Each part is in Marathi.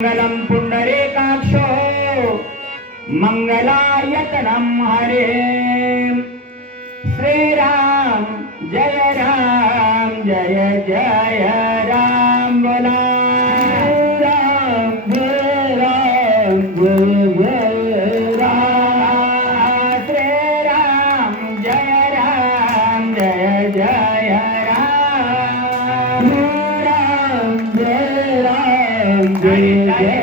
मंगलम पुंडरीकाक्षो मंगलायतनम हरे। श्रीराम जय जय राम बोला। राम जय राम जय राम। श्रीराम जय राम जय राम। राम जय राम जय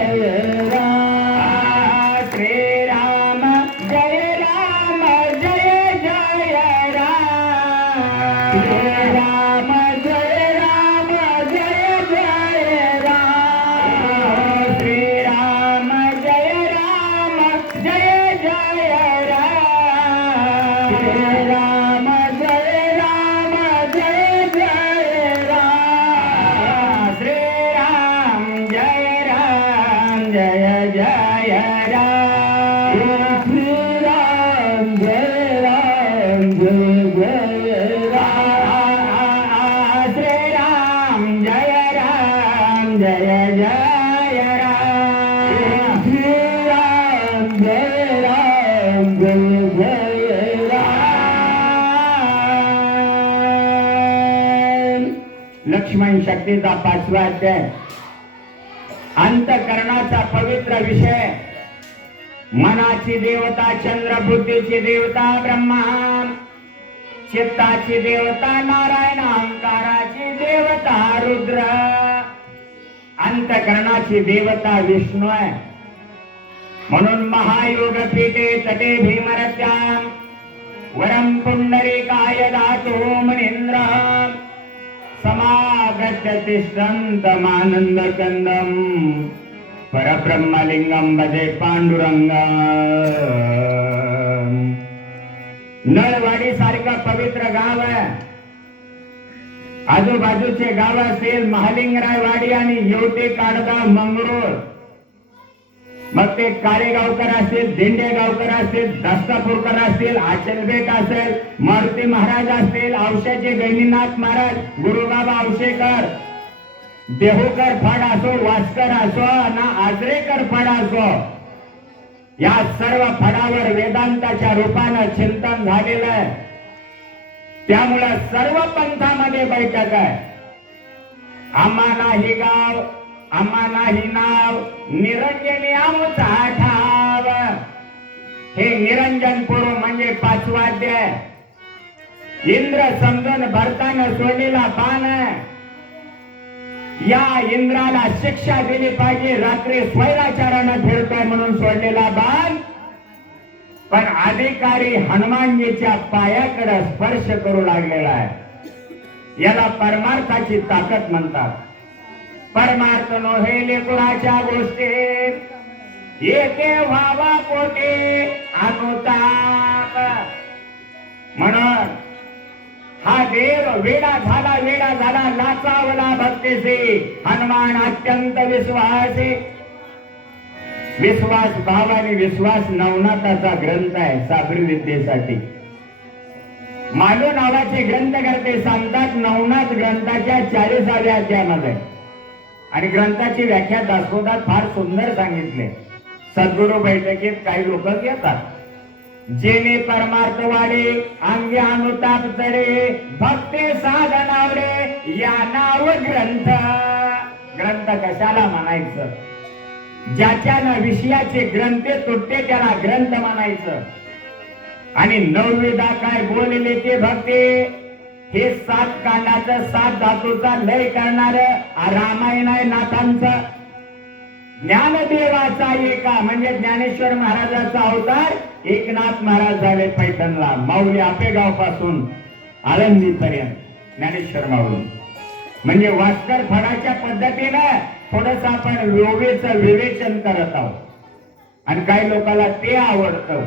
लक्ष्मण शक्तीचा 5वा अध्याय अंतःकरणाचा पवित्र विषय। मनाची देवता चंद्र, बुद्धीची देवता ब्रह्मा, चित्ताची देवता नारायण, अहंकाराची देवता रुद्र, अंतःकरणाची देवता विष्णू आहे। म्हणून महायोग पीठे तटे भीमरत्याम वरम पुंडरीकाय दातो मनींद्र समागत्य तिष्ठन्तमानंद कंदम परब्रह्मलिंगम भजे पांडुरंग। नळवाडी सारखं पवित्र गाव आहे। आजूबाजूचे गाव असेल महालिंगरायवाडी आणि येवटे, काडगाव, मंगरूळ, मग ते काळेगावकर असतील, दिंडे गावकर असतील, दस्तापूरकर असतील, आचलबेट असेल, मारुती महाराज असतील, औषाचे गणिनाथ महाराज, गुरुबाबा औषेकर, देहूकर फड असो, वास्कर असो ना आजरेकर फड असो, या सर्व फडावर वेदांताच्या रूपानं चिंतन झालेलं आहे। त्यामुळे सर्व पंथामध्ये बैठक आहे। आम्हाला हे गाव, आम्हाला ही नाव, निरंजनी आमचा ठाव। हे निरंजनपूर म्हणजे 5वा अध्याय। इंद्र समजून भरताना सोडलेला बाण आहे। या इंद्राला शिक्षा दिली पाहिजे, रात्री स्वैराचारानं फिरतोय म्हणून सोडलेला बाण, पण अधिकारी हनुमानजीच्या पायाकडे स्पर्श करू लागलेला आहे। याला परमार्थाची ताकद म्हणतात। परमार्थ नोहेले कुणाच्या गोष्टी, एके व्हावा कोटे अनुताप। म्हणून हा देव वेडा झाला नाचावला भक्तीसे। हनुमान अत्यंत विश्वासी, विश्वास भावाने विश्वास नवनाथाचा ग्रंथ आहे साबरी विद्येसाठी। मालू नावाचे ग्रंथकर्ते सांगतात नवनाथ ग्रंथाच्या 40व्या अध्यायामध्ये, आणि ग्रंथाची व्याख्या दासबोधात फार सुंदर सांगितले। सद्गुरु बैठकीत काही लोक घेतात, जेने परमार्थ वाढे अंगे अनुताप चढे भक्ती साधनावरे या नाव ग्रंथ। ग्रंथ कशाला म्हणायचं? ज्याच्यानं विषयाचे ग्रंथे तुटते त्याला ग्रंथ म्हणायचं। आणि 9विधा काय बोलले ते भक्ती, हे 7 कांडाचं 7 धातूचा लय करणार रामायण आहे नाथांचं। ज्ञानदेवाचा एका म्हणजे ज्ञानेश्वर महाराजाचा अवतार एकनाथ महाराज झाले पैठणला, माऊली आपेगाव पासून आळंदी पर्यंत ज्ञानेश्वर माऊली। म्हणजे वास्कर फडाच्या पद्धतीनं थोडस आपण योगेचं विवेचन करत आहोत, आणि काही लोकांना ते आवडतं।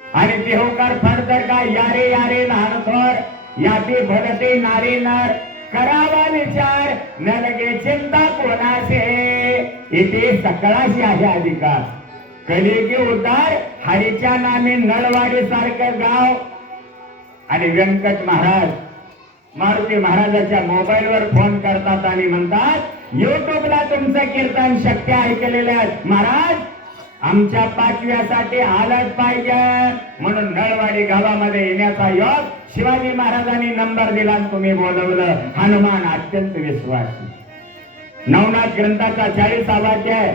आणि देहूकर फड तर काय यारे यारे लहानथोर याते भरते नारी नर, करावा विचार न लगे चिंता कोणासे, इथे सकळाशी आहे अधिकार। कलियुगी उद्धार हरीच्या नामे नळवाडी सारखं गाव, आणि व्यंकट महाराज मारुती महाराजाच्या मोबाईलवर फोन करतात आणि म्हणतात युट्यूबला तुमचं कीर्तन शक्य ऐकलेलं आहे महाराज, आमच्या 5व्यासाठी आलंच पाहिजे म्हणून नळवाडी गावामध्ये येण्याचा योग शिवाजी महाराजांनी नंबर दिला आणि तुम्ही बोलवलं. हनुमान अत्यंत विश्वासी. नवनाथ ग्रंथाचा 40वा अध्याय.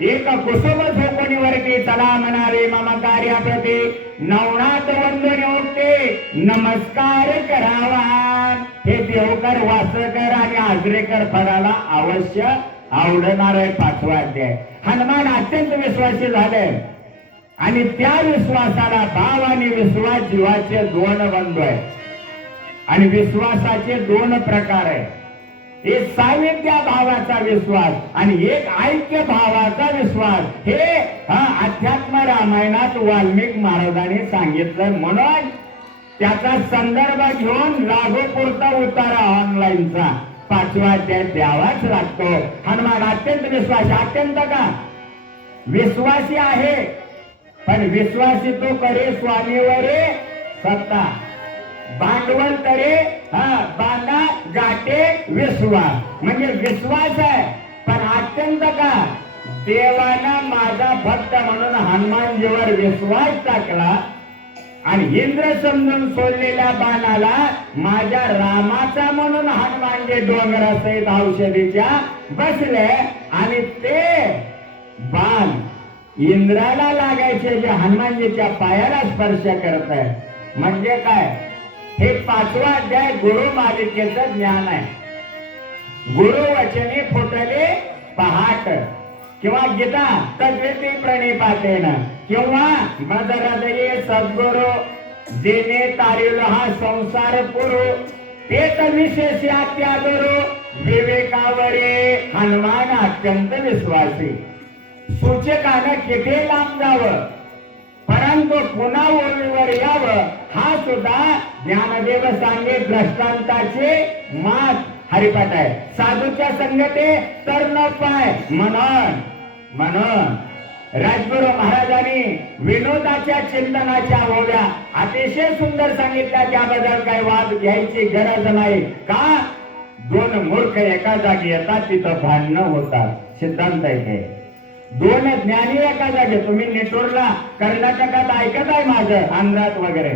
एक कुसुम झोपणीवरती चला म्हणावे मम कार्याप्रती नवनाथ वंदन उठते नमस्कार करावा. हे देवकर, वासकर आणि आजरेकर फळाला अवश्य आवडणार आहे 5वा अध्याय. हनुमान अत्यंत विश्वासी झाले आणि त्या विश्वासाला भाव आणि विश्वास जीवाचे 2 बंधू आहेत. आणि विश्वासाचे 2 प्रकार आहेत. एक सावित्र्या भावाचा विश्वास आणि एक ऐक्य भावाचा विश्वास. हे अध्यात्म रामायणात वाल्मिक महाराजांनी सांगितलं म्हणून त्याचा संदर्भ घेऊन लागूपुरता उतारा ऑनलाईनचा 5वा अध्याय द्यावाच लागतो. हनुमान अत्यंत विश्वासी. अत्यंत का विश्वासी आहे, पण विश्वासी तो करे स्वामीवरे सत्ता, भांडवल तरे बांधा गाठे विश्वास. म्हणजे विश्वास आहे पण अत्यंत का देवानं माझा भक्त म्हणून हनुमानजीवर विश्वास टाकला आणि इंद्र समजून सोडलेल्या बाणाला माझ्या रामाचा म्हणून हनुमानजी डोंगरासहित औषधीच्या बसले आणि ते बाण इंद्राला लागायचे जे हनुमानजीच्या पायाला स्पर्श करत आहे. म्हणजे काय, हे 5वा अध्याय गुरु मालिकेचं ज्ञान आहे. गुरु वचने फुटले पहाट किंवा गीता तद्वेती प्रणिपातेन किंवा मद हृदये सद्गुरु जेने तारिल हा संसार पुरु तेत विशेषात्यादुरु विवेकावरे. हनुमान अत्यंत विश्वासी. सूचकानं किती लांब जावं परंतु पुन्हा ओळीवर यावं हा सुद्धा ज्ञानदेव सांगे दृष्टांताचे मात हरिपाठ आहे. साधूच्या संगते तर न पाय म्हणून राजगुरु महाराजांनी विनोदाच्या चिंतनाच्या ओव्या अतिशय सुंदर सांगितल्या. त्याबद्दल काही वाद घ्यायची गरज नाही. का 2 मूर्ख एका जागी येतात तिथं भांडणं होतात. सिद्धांत आहे 2 ज्ञानी एका जागी. तुम्ही नेटूरला कर्नाटकात ऐकत आहे माझं आंध्रात वगैरे.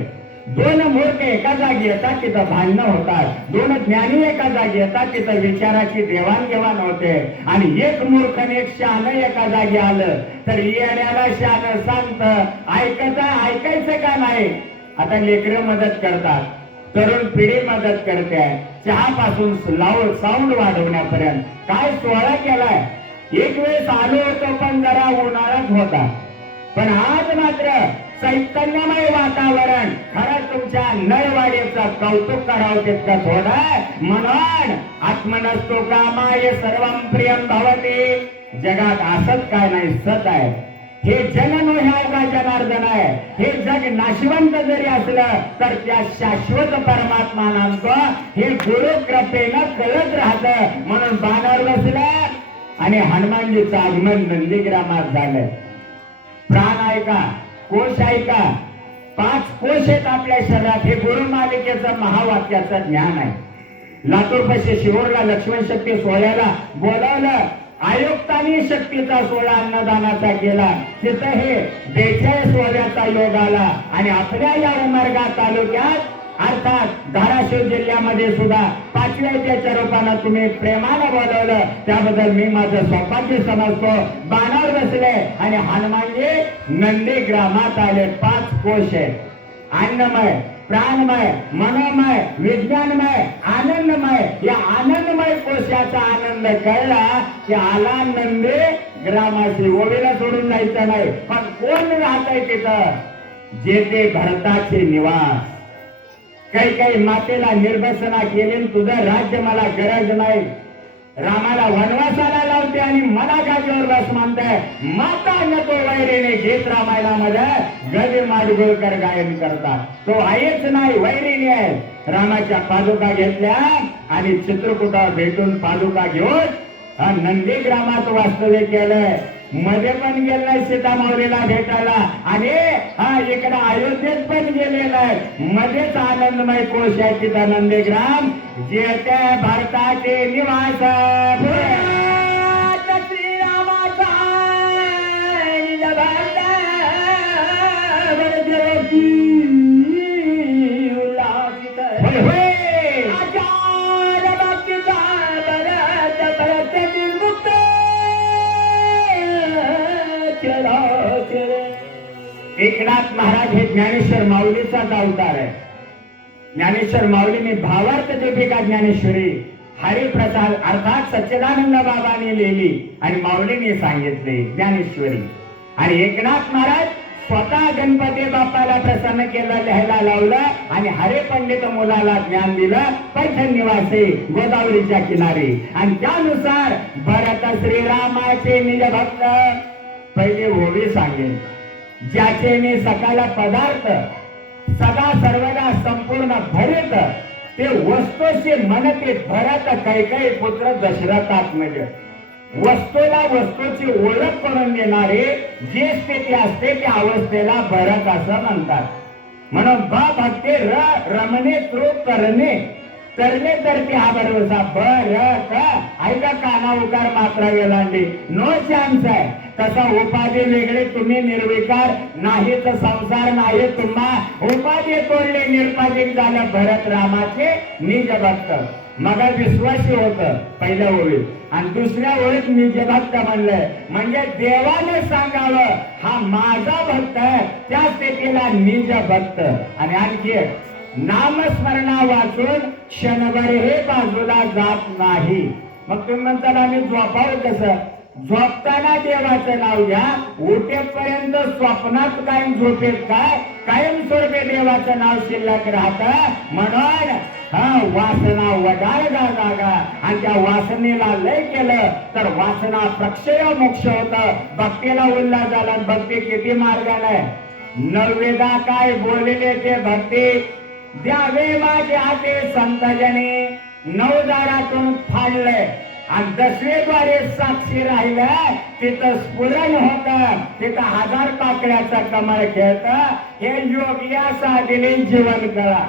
2 मूर्ख एका जागी येतात तिथं भांडणं होतात. 2 ज्ञानी एका जागी येतात तिथं विचाराची देवाणघेवाण होते. आणि एक मूर्ख आणि एक शहाणं एका जागी आलं तर येण्याला शहाणं सांगत ऐकायचं का नाही. आता लेकरं मदत करतात, तरुण पिढी मदत करते, चहापासून साऊंड वाढवण्यापर्यंत काय सोहळा केलाय. एक वेळेस आलो होतो पण जरा उन्हाळाच होता, पण आज मात्र चैतन्यमय वातावरण. खरं तुमच्या नळवाडीचं कौतुक करावं तितकं थोडं. म्हणून आत्मनस्तु कामाय सर्वं प्रियं भवति. जगात असत काय नाही, सत आहे. हे जग नोह्या जनार्दन आहे. हे जग नाशिवंत जरी असलं तर त्या शाश्वत परमात्मा नामतो हे गुरु कृपेनं कळत राहत. म्हणून बाणावर बसलं आणि हनुमानजीचं आगमन नंदीग्रामात झालं. प्राण ऐका, कोश ऐका, 5 कोश आहेत आपल्या शरीरात. हे गुरु मालिकेचं महावाक्याचं ज्ञान आहे. लातूर पाशी शिहोरला लक्ष्मण शक्ती सोहळ्याला बोलावलं. आयुक्तांनी शक्तीचा सोहळा अन्नदानाचा केला. तिथं हे 42 वर्षाचा योग आला. आणि आपल्या या उमरगा तालुक्यात अर्थात धाराशिव जिल्ह्यामध्ये सुद्धा 5व्या रूपानं तुम्ही प्रेमानं बोलवलं त्याबद्दल मी माझं सौभाग्य समजतो. बाणावर बसले आणि हनुमानजी नंदीग्रामात आले. 5 कोश आहेत. अन्नमय, प्राणमय, मनोमय, विज्ञानमय, आनंदमय. या आनंदमय कोशाचा आनंद कळला की आला नंदी ग्रामाशी. ओळीला सोडून जायचं नाही. पण कोण राहतंय तिथं, जेथे भरताचे निवास. काही मातेला निर्भसना केली, तुझं राज्य मला गरज नाही. रामाला वनवासाला लावते आणि मला गादीवर बस म्हणताय. माता नको वैरीने गीत रामायणामध्ये गदी माडगुळकर गायन करतात. तो आहेच नाही, वैरीने आहे. रामाच्या पादुका घेतल्या आणि चित्रकूटावर भेटून पादुका घेऊन नंदीग्रामात वास्तव्य केलंय. मध्ये पण गेलाय सीता माऊलीला भेटायला आणि हा इकडे अयोध्येत पण गेलेला आहे. मध्येच आनंदमय कोश आहे तिथं नंदीग्राम जेथे भारताचे निवास श्रीरामाचा एकनाथ महाराज हे ज्ञानेश्वर माऊलीचाच अवतार आहे. ज्ञानेश्वर माऊलीने भावार्थ दीपिका ज्ञानेश्वरी हरिप्रसाद अर्थात सच्चिदानंद बाबांनी लिहिली आणि माऊलीने सांगितले ज्ञानेश्वरी. आणि एकनाथ महाराज स्वतः गणपती बाप्पाला प्रसन्न केलं, लिहायला लावलं आणि हरे पंडित मुलाला ज्ञान दिलं पैठण निवासी गोदावरीच्या किनारी. आणि त्यानुसार भरत श्रीरामाचे निज भक्त पहिले ओवी सांगेल. ज्याचे मी सकाळ पदार्थ सदा सर्वदा संपूर्ण भरित ते वस्तूचे मनते भरत कैकई पुत्र दशरथात्मज. वस्तूला वस्तूची ओळख करून देणारे जे स्थिती असते त्या अवस्थेला भरत असं म्हणतात. म्हणून भक्ती रमणे तृप करणे तरले तर ते हा भरवसा भरत. ऐका काना उकार मात्रा वेलांडी नो चान्स आहे. तसा उपाधी वेगळे तुम्ही निर्विकार नाही तर संसार नाही तुम्हा. उपाधी तोडले निर्पाधिक झालं भरत रामाचे निज भक्त. मग विश्वासी होत पहिल्या ओळीत आणि दुसऱ्या ओळीत निज भक्त म्हणलंय. म्हणजे देवाने सांगावं हा माझा भक्त आहे त्या स्थितीला निज भक्त. आणि आणखी नामस्मरणा वाचून क्षणभर हे बाजूला जात नाही. मग तुम्ही म्हणताल आम्ही झोपावं कसं? झोपताना देवाचं नाव घ्या. उठेपर्यंत स्वप्नात कायम झोपेत काय कायम स्वरूपे देवाचं नाव शिल्लक राहत. म्हणून वासना वडाळ जागा आणि त्या वासनेला लय केलं तर वासना प्रक्षय मोक्ष होत. भक्तीला उल्हास झाला. भक्ती किती मार्गाने नववेदा काय बोलले ते भक्ती द्यावे माझे हाते संतजने नवदारातून फाडले आणि दसवेद्वारे साक्षी राहिलं तिथं स्फुरण होत. तिथं हजार पाकड्याचा कमळ खेळत. हे योग्य साधीने जीवन कळा.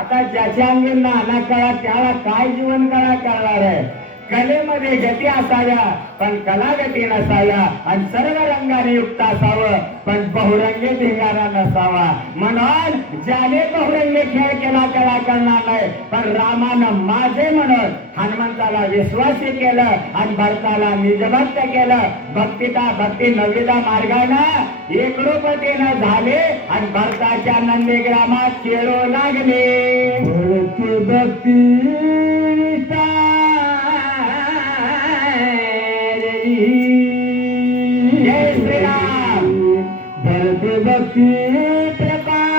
आता ज्याच्या अंगी नाना कळा त्याला काय जीवन कळा करणार आहे? कलेमध्ये गती असाव्या पण कलागती नसाव्या आणि सर्व रंगाने युक्त असावं पण बहुरंगी धिंगारा नसावा. म्हणून ज्याने बहुरंगी खेळ केला त्याला करणार नाही. पण रामानं माझे म्हणून हनुमंताला विश्वासी केलं आणि भरताला निजभक्त केलं. भक्तीता भक्ती नवविधा मार्गानं एकरूपतेनं झाले आणि भरताच्या नंदीग्रामात खेळू लागले. भक्ती जय श्रीराम. भरत भक्ती प्रकाश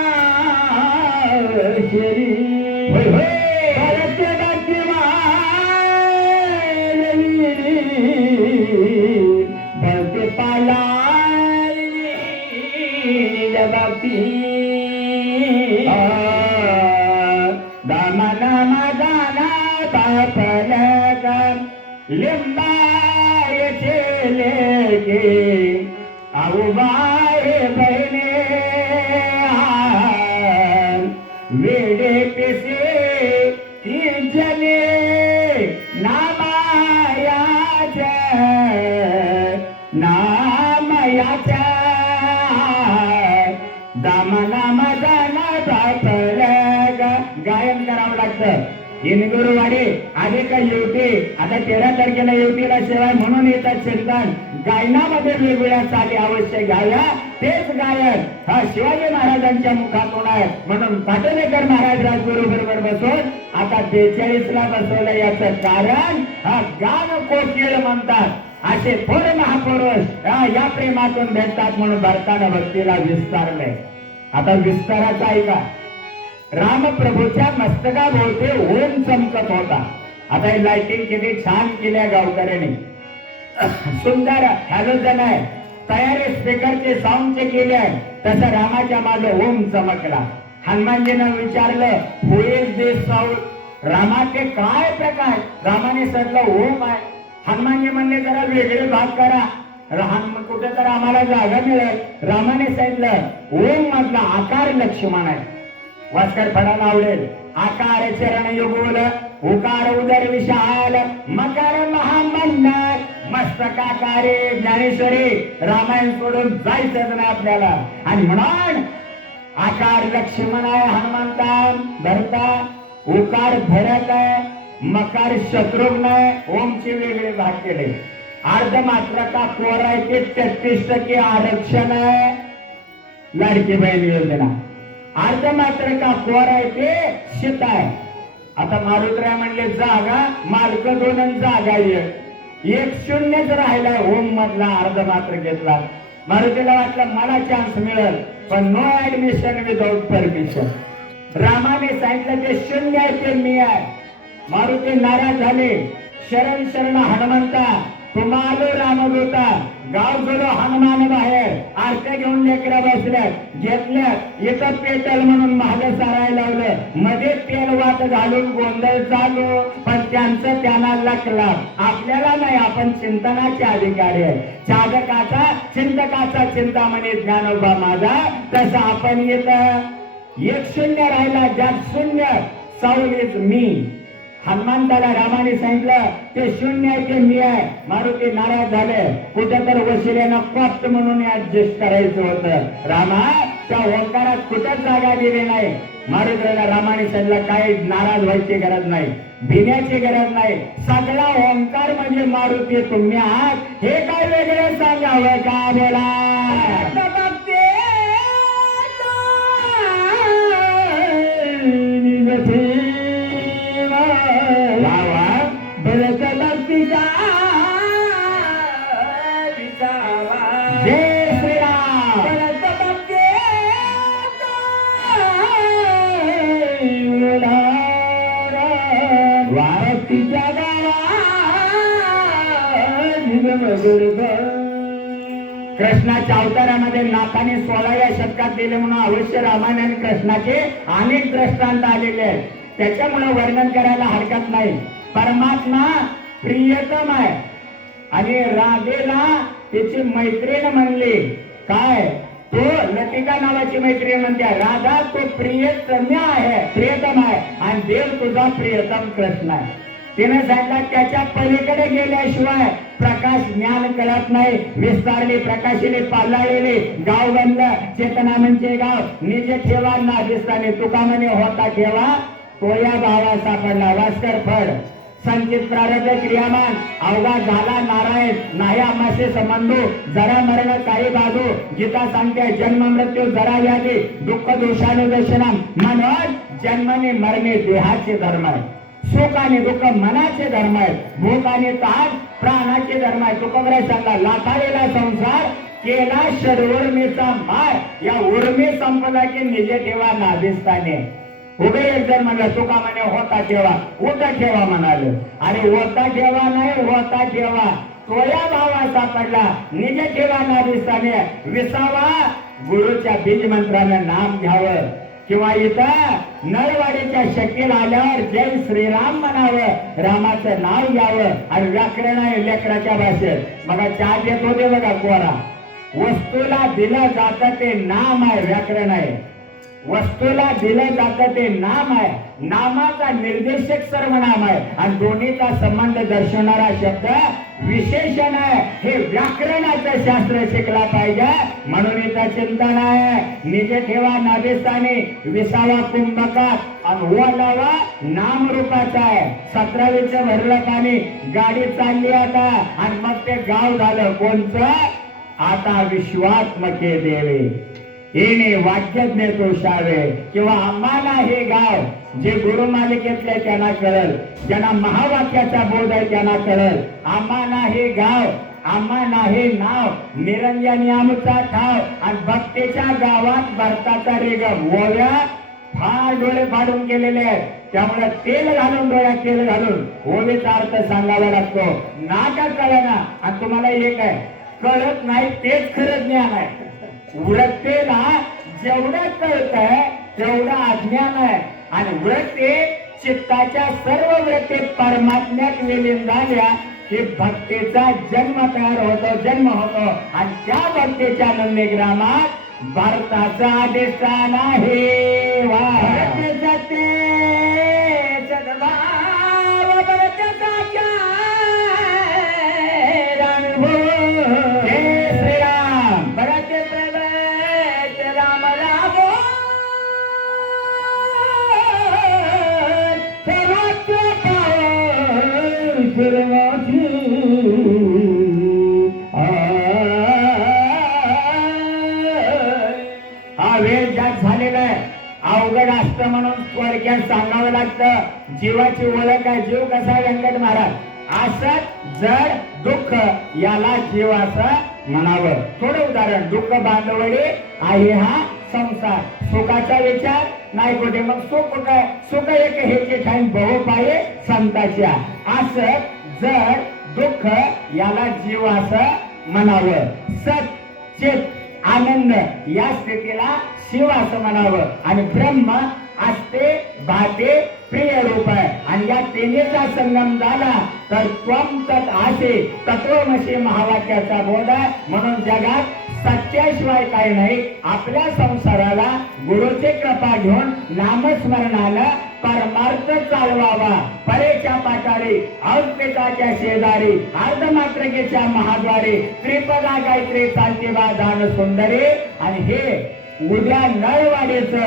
भरत भक्ती भक्ती पाला भक्ती दामा दामा दाना पापलक लिंबायचे लेके आऊबाई बहिणे वेडे पिसे ती जने नामायाच्या दामनाम दाना बापलग. गायन करावं लागतं. हिंदुरवाडी अधिक युवती आता 13 तारखेला युवतीला सेवा म्हणून येतात चिंतन. गायनामध्ये वेगवेगळ्या चाली अवश्य घ्याव्या. तेच गायन हा शिवाजी महाराजांच्या मुखातून आहे. म्हणून पाटणेकर महाराज राजगुरू बरोबर बसून आता 42 ला बसवलं. याचं कारण हा गान कोकिळ म्हणतात. असे थोर महापुरुष या प्रेमातून भेटतात म्हणून भरताना भक्तीला विस्तारले. आता विस्ताराचा ऐका. रामप्रभूच्या मस्तकाभोवती ओम चमकत होता. आता ही लाइटिंग किती छान केल्या गावकऱ्यांनी. सुंदर हॅलोजन आहे. तयारी स्पीकरचे साऊंडचे केले आहे. तसं रामाच्या मागे ओम चमकला. हनुमानजीनं विचारलं हु इज दिस साऊंड? रामाचे काय प्रकार? रामाने सांगितलं ओम आहे. हनुमानजी म्हणले जरा वेगळे भाग करा. रामाला जागा मिळेल. रामाने सांगितलं ओम मधला आकार लक्ष्मण आहे. वास्कर फडाला आवडेल. आकार चरण युगोल, उकार उदर विशाल, मकार महामंडळ, मस्तकाकारे ज्ञानेश्वरी. रामायण सोडून जायचंच नाही आपल्याला. आणि म्हणून आकार लक्ष्मण आहे हनुमंता भरता, उकार भरत आहे, मकार शत्रुघ्न आहे. ओमचे वेगळे भाग केले. अर्ध मात्र का कोर आहे ते 33% आरक्षण आहे. लाडकी बहीण योजना. अर्ध मात्र का कोर आहे ते शीत आहे. आता मारुतराय म्हणले जागा मालक 2 आणि जागा 1 शून्यच राहिला. ओम मधला अर्ध मात्र घेतला. मारुतीला वाटलं मला चान्स मिळेल, पण नो ऍडमिशन विदाउट परमिशन. रामाने सांगितलं ते शून्य आहे ते मी आहे. मारुती नाराज झाले. शरण शरण हनुमंता तुम्हाला रामदूता. गाव गेलो हनुमान बाहेर. आरत्या घेऊन लेकरा बसल्यात घेतल्यात. इथं पेटल म्हणून महाग सारायला लावलं. मध्ये तेल वाट घालून गोंधळ चालू. पण त्यांचं त्यांना लकला. आपल्याला नाही, आपण चिंतनाचे अधिकारी आहे. चादकाचा चिंतकाचा चिंतामणी ज्ञानोबा माझा. तसं आपण येतं 1-0 राहिला. ज्यात 0 साऊल इज मी. हनुमंताला रामाने सांगितलं ते 0 आहे ते मी आहे. मारुती नाराज झाले. कुठं तर वशिलेनं कॉप्ट म्हणून ऍडजस्ट करायचं होतं. रामा त्या ओंकारात कुठंच जागा दिली नाही. मारुतीला रामाने सांगितलं काही नाराज व्हायची गरज नाही, भिण्याची गरज नाही. सगळा ओंकार म्हणजे मारुती तुम्ही आहात. हे काय वेगळं सांगावं का बोला. कृष्णाच्या अवतारामध्ये नाथाने 16व्या शतकात दिले म्हणून अवश्य रामायण आणि कृष्णाचे अनेक दृष्टांत आलेले आहेत. त्याच्यामुळे वर्णन करायला हरकत नाही. परमात्मा प्रियतम आहे आणि राधेला त्याची मैत्रीण म्हणली. काय तो लतिका नावाची मैत्रीण म्हणते. राधा तो प्रियतम आहे, प्रियतम आहे. आणि देव तुझा प्रियतम कृष्ण आहे. तिने सांगितलं त्याच्या पलीकडे गेल्याशिवाय प्रकाश ज्ञान कळत नाही. विस्तारले प्रकाशिले पालाळलेले गाव बनलं. चेतना म्हणजे गाव निज ठेवा ना दिसताने. तुका म्हणे होता ठेवा तो या भावा सापडला. वास्कर फड संचित प्रारब्ध क्रियामान अवघा झाला नारायण. नाही आमासे संबंधो जरा मरण काही बाजू. गीता सांगते जन्म मृत्यू जरा व्याधी दुःख दोषाने दर्शनम. म्हणून जन्मने मरणे देहाचे धर्म आहे. सुख आणि दुःख मनाचे धर्म आहेत. भूक आणि ताण प्राणाचे धर्म आहे. तुकोबराय सांगला लाथाळलेला संसार केला षडउर्मीचा मार. या उर्मी संपला की निजे ठेवा नाभिस्ताने. उभे एक जण म्हणलं तुका म्हणे होता ठेवा उता ठेवा म्हणाले. अरे होता ठेवा नाही होता ठेवा तोया भावा सापडला. निज ठेवा नाभिस्ताने. विसावा गुरुच्या बीज मंत्रानं नाम घ्यावं. किंवा इथं नळवाडीच्या शकील आल्यावर जय श्रीराम म्हणावं. रामाचं नाव घ्यावं. आणि व्याकरण आहे लेकराच्या भाषेत. बघा चहा देत होते बघा कोरा. वस्तूला दिलं जातं ते नाम आहे. व्याकरण आहे. वस्तूला दिलं जातं ते नाम आहे. नामाचा निर्देशक सर्वनाम आहे. आणि दोन्हीचा संबंध दर्शवणारा शब्द विशेषण आहे. हे व्याकरणाचं शास्त्र शिकला पाहिजे. म्हणून इथं चिंतन आहे. निज ठेवा नाभिस्थानी विसावा कुंभकात आणि ओलावा नाम रूपाचा आहे. 17वीचं भरलं पाणी गाडी चालली आता. आणि मग ते गाव झालं कोणचं. आता विश्वात्मके देवे येणे वाक्यज्ञ तोषावे. किंवा आम्हाला हे गाव जे गुरुमालिकेतले त्यांना कळल. ज्यांना महावाक्याचा बोध आहे त्यांना कळल. आम्हाला हे गाव आम्हाला हे नाव निरंजनी आमचा ठाव. आणि भक्तीच्या गावात भरताचा रेगम ओव्या फार डोळे फाडून केलेले आहेत. त्यामुळे तेल घालून डोळ्यात तेल घालून ओवीचा अर्थ सांगावा लागतो. नाका कळना. आणि तुम्हाला एक आहे कळत नाही तेच खरं ज्ञान आहे. वृत्तेला जेवढं कळतंय तेवढं अज्ञान आहे. आणि वृत्ते चित्ताच्या सर्व वृत्ती परमात्म्यात विलीन झाल्या की भक्तीचा जन्म तयार होतो, जन्म होतो आणि त्या भक्तीच्या नंदीग्रामात भारताचा अधिष्ठान आहे. वा सत्य सद्भाव भरताचा जय श्रीराम. भरत प्रवेश राम रामो सर्वत्र पावन सुरवासी हा वेळ ज्यात झालेला आहे अवघड असतं म्हणून थोडक्यात सांगावं लागतं. जीवाची ओळख आहे, जीव कसा व्यंकट महाराज. असत जड दुःख याला जीव असं म्हणावं. थोडं उदाहरण, दुःख बांधवडी आहे हा संसार, सुखाचा विचार नाही कुठे, मग सुख कुठे, सुख एक हे ठाईन बहु पाये संताच्या. असत जड दुःख याला जीव असं म्हणावं. सत चित आनंद या स्थितीला शिव असं म्हणावं. आणि ब्रह्म असते भाते प्रिय रूप आहे. आणि या तिन्हीचा संगम झाला तर त्वम तत् आसे तत्वमसी महावाक्याचा बोध आहे. म्हणून जगात सत्याशिवाय काही नाही. आपल्या संसाराला गुरुची कृपा घेऊन नामस्मरणानं परमार्थ चालवावा. परेच्या पाठारी औस्मिताच्या शेजारी अर्धमात्रकेच्या महाद्वारे त्रिपदा गायत्री चालतीबा दान सुंदरी. आणि हे उद्या नळवाडीचं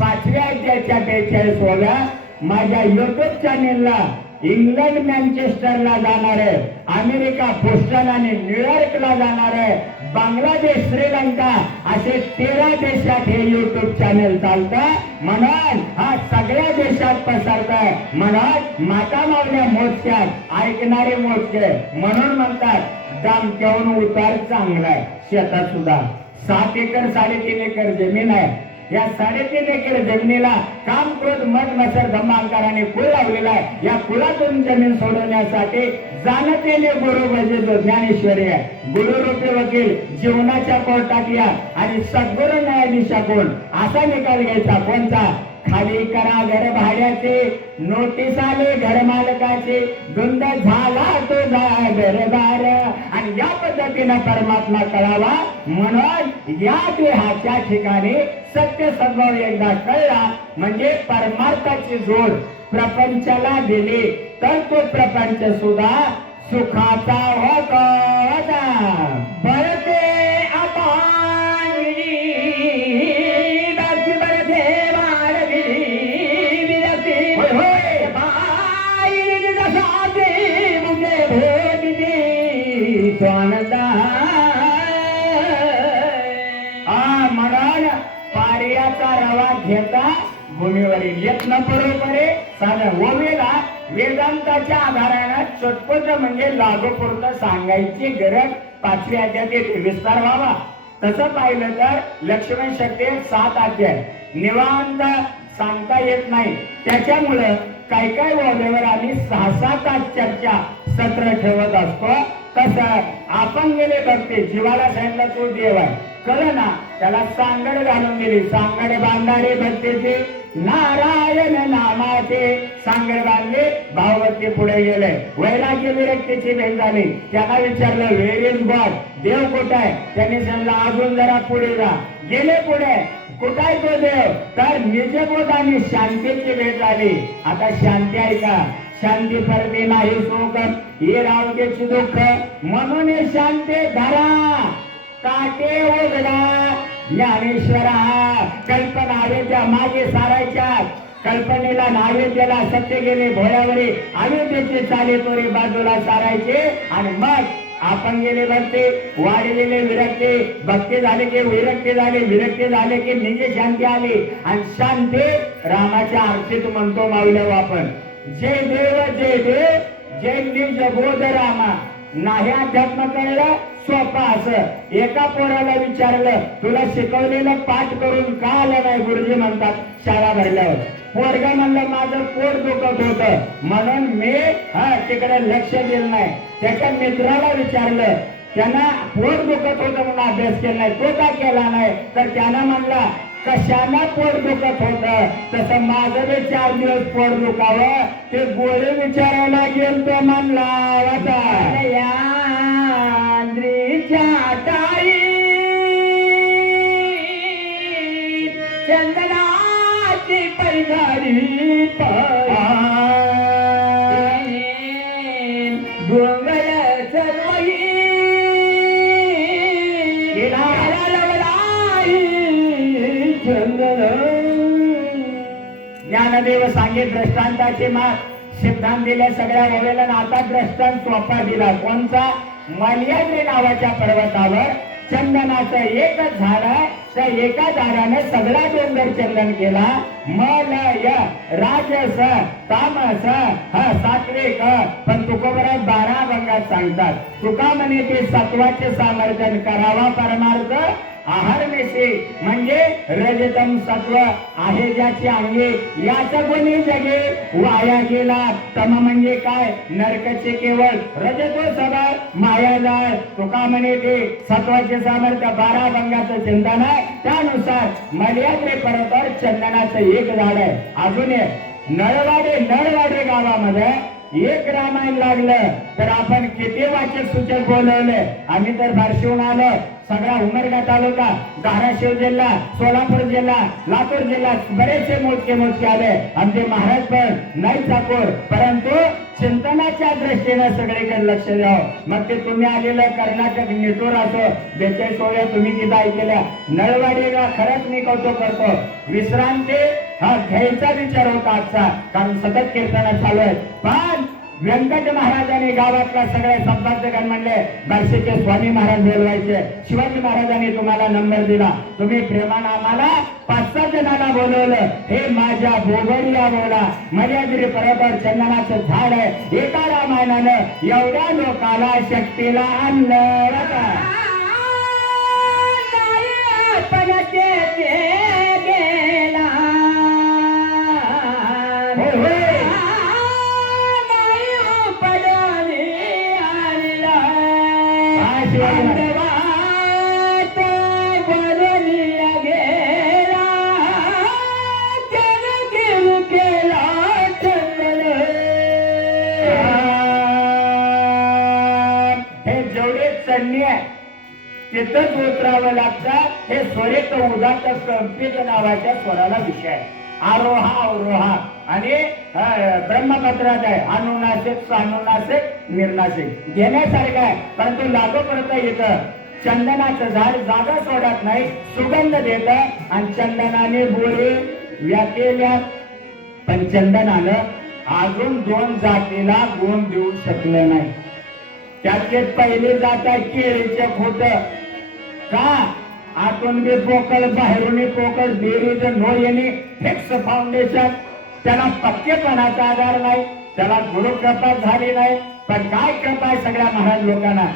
5व्या अध्यायाच्या 43व्या माझ्या युट्यूब चॅनेलला इंग्लंड मँचेस्टरला जाणार आहे, अमेरिका बोस्टन आणि न्यूयॉर्कला जाणार आहे, बांगलादेश श्रीलंका असे 13 देशात हे युट्यूब चॅनेल चालतं. म्हणून हा सगळ्या देशात पसरत आहे. म्हणून माता मावल्या मोजक्यात ऐकणारे मोजके. म्हणून म्हणतात दामक्याहून उतार चांगला आहे. शेतात सुद्धा 7 एकर 3.5 एकर जमीन आहे. या 3.5 एकर जमिनीला काम क्रोध मध मत्सर धम्म अहंकाराने कुळ लावलेला आहे. या कुळातून जमीन सोडवण्यासाठी जाणतेने गुरु म्हणजे ज्ञानेश्वरी आहे. गुरुरूपी वकील जीवनाच्या कोर्टात या आणि सद्गुरु न्यायाधीशा कोण असा निकाल घ्यायचा. कोणता? खाली करा घर भाड्याचे, नोटीस आले घर मालकाचे, धुंद झाला तुझा घरदार. आणि या पद्धतीनं परमात्मा कळावा. म्हणून या देहाच्या ठिकाणी सत्य सद्भाव एकदा कळला म्हणजे परमार्थाची जोड प्रपंचाला दिली तर तो प्रपंच सुद्धा सुखाचा होता. भरते अपांगी दासी भरते वाढवी विरती बाई जसाते मुझे भोगती स्वानंदा. म्हणून पारियाचा रवा घेता भूमीवरील यत्न बरोबरे साधन ओवेला वेदांताच्या आधारानं चटपट म्हणजे लागूपुरतं सांगायची गरज 5व्या अध्यायात विस्तार व्हावा. तसं पाहिलं तर लक्ष्मण शक्ती 7 अध्याय निवांत सांगता येत नाही. त्याच्यामुळं काही काही ओवेवर आम्ही 6-7 तास चर्चा सत्र ठेवत असतो. तसं आपण गेले बघते जीवाला सांगितलं तो देव आहे कळ ना, त्याला सांगड घालून दिली. सांगड बांधारे भक्तीचे नारायण नामाचे सांगड बांधले. भावभक्ती पुढे गेले. वैराग्य विरक्तीची भेट झाली. त्याला विचारलं वेर इज गॉड, देव कुठं आहे? त्यांनी सांगितलं अजून जरा पुढे जा. गेले पुढे, कुठं आहे तो देव? तर निजबोध आणि शांतीची भेट झाली. आता शांती आहे का? शांती परते नाही सुख हे रावतेची दुःख. म्हणून हे शांती धरा काटे ओघडा ज्ञानेश्वरा. कल्पना अयोध्या मागे सारायच्या. कल्पनेला नैवेद्याला सत्य गेले भोळ्यावरी अयोध्येचे चाले तोरे बाजूला सारायचे. आणि मग आपण गेले भक्ती वाढलेले विरक्ती. भक्ती झाले की विरक्ती झाली, विरक्ती झाले की निजे शांती आली. आणि शांती रामाच्या आरतीत म्हणतो माऊल्या आपण जय देव जय देव जय निज बोध रामा. नाही अध्यात्म कळलं सोपा. असं एका पोराला विचारलं तुला शिकवलेलं पाठ करून का आलं नाही? गुरुजी म्हणतात शाळा भरल्यावर. पोरगा म्हणलं माझं पोट दुखत होतं म्हणून मी तिकडे लक्ष दिलं नाही. त्याच्या मित्राला विचारलं, त्यांना पोट दुखत होतं म्हणून अभ्यास केला नाही. तो का केला नाही? तर त्यानं म्हणला कशाला पोट दुखत होत तसं माझं बी 4 दिवस पोट दुखावं ते गोळे विचारायला गेलतो म्हणला होता. यांद्रीच्या टाळी चंदनाची पैजारी डोंगर चरवई ज्ञानदेव सांगित दृष्टांताचे मात सिद्धांत दिल्या सगळ्या ओवेला आता दृष्टांत सोपा दिला कोणता मल्याद्री नावाच्या पर्वतावर चंदनाचं एकच झाड आहे त्या एका झाडाने सगळा डोंगर चंदन केला मलय राजस तामस सात्विक पण तुकोबरात 12 अभंगात सांगतात तुका म्हणे ते सत्वाचे सामर्थ्य करावा परमार्थ आहार मेसे म्हणजे रजतम सत्व आहे ज्याचे अंगे याच गुणी जगे वाया गेला तम म्हणजे काय नरकचे केवळ रजतो सदा माया जाळ तुका म्हणे ते सत्वाचे सामर्थ्य 12 अभंगाचं चिंतन आहे त्यानुसार मल्याद्री पर्वतावर चंदनाचं एक झाड आहे अजून एक नळवाडे गावामध्ये एक रामायण लागलं तर आपण किती वाचक सूचक बोलवले आम्ही तर बार्शीहून आलो सगळा उमरगा तालुका धाराशिव जिल्हा सोलापूर जिल्हा लातूर जिल्हा बरेचसे मोजके आले आमचे महाराज पण नाही चाकोर परंतु चिंतनाच्या दृष्टीने सगळीकडे लक्ष द्यावं मग ते तुम्ही आलेलं कर्नाटक निटूर असो 42 तुम्ही तिथं ऐकलेल्या नळवाडीला खरंच मी कौतुक करतो विश्रांती हा घ्यायचा विचार होता आजचा कारण सतत कीर्तन चालू आहेत पण व्यंकट महाराजांनी गावातला सगळ्या संपादकांना म्हणले बार्शीचे स्वामी महाराज बोलवायचे शिवाजी महाराजांनी तुम्हाला नंबर दिला तुम्ही प्रेमानं आम्हाला 5-6 जणांना बोलवलं हे माझ्या बोबडिया बोला मल्याद्री पर्वतावर चंदनाचं झाड आहे एका रामायणानं एवढ्या लोकाला शक्तीला आणलं तिथंच उतरावं लागतं हे स्वरित उदात्त कंपित नावाच्या स्वराला विषय आहे आरोहा अवरोहा आणि ब्रह्मपत्रात आहे अनुनासिक सानुनासिक निर्नासिक घेण्यासारखं आहे परंतु लागू करता येतं चंदनाचं झाड जागा सोडत नाही सुगंध देत आणि चंदनाने बोरी व्याकेल्या पण चंदनानं अजून 2 जातीला गुण देऊ शकले नाही त्याचे पहिले जात आहे केळीचे खोट का आतून बी पोकळ बाहेरून पोकळ बेरीज नो येणे फिक्स फाउंडेशन त्याला पक्केपणाचा आधार नाही त्याला गुरुकृपा झाली नाही पण काय कृपा आहे सगळ्या महाराज लोकांना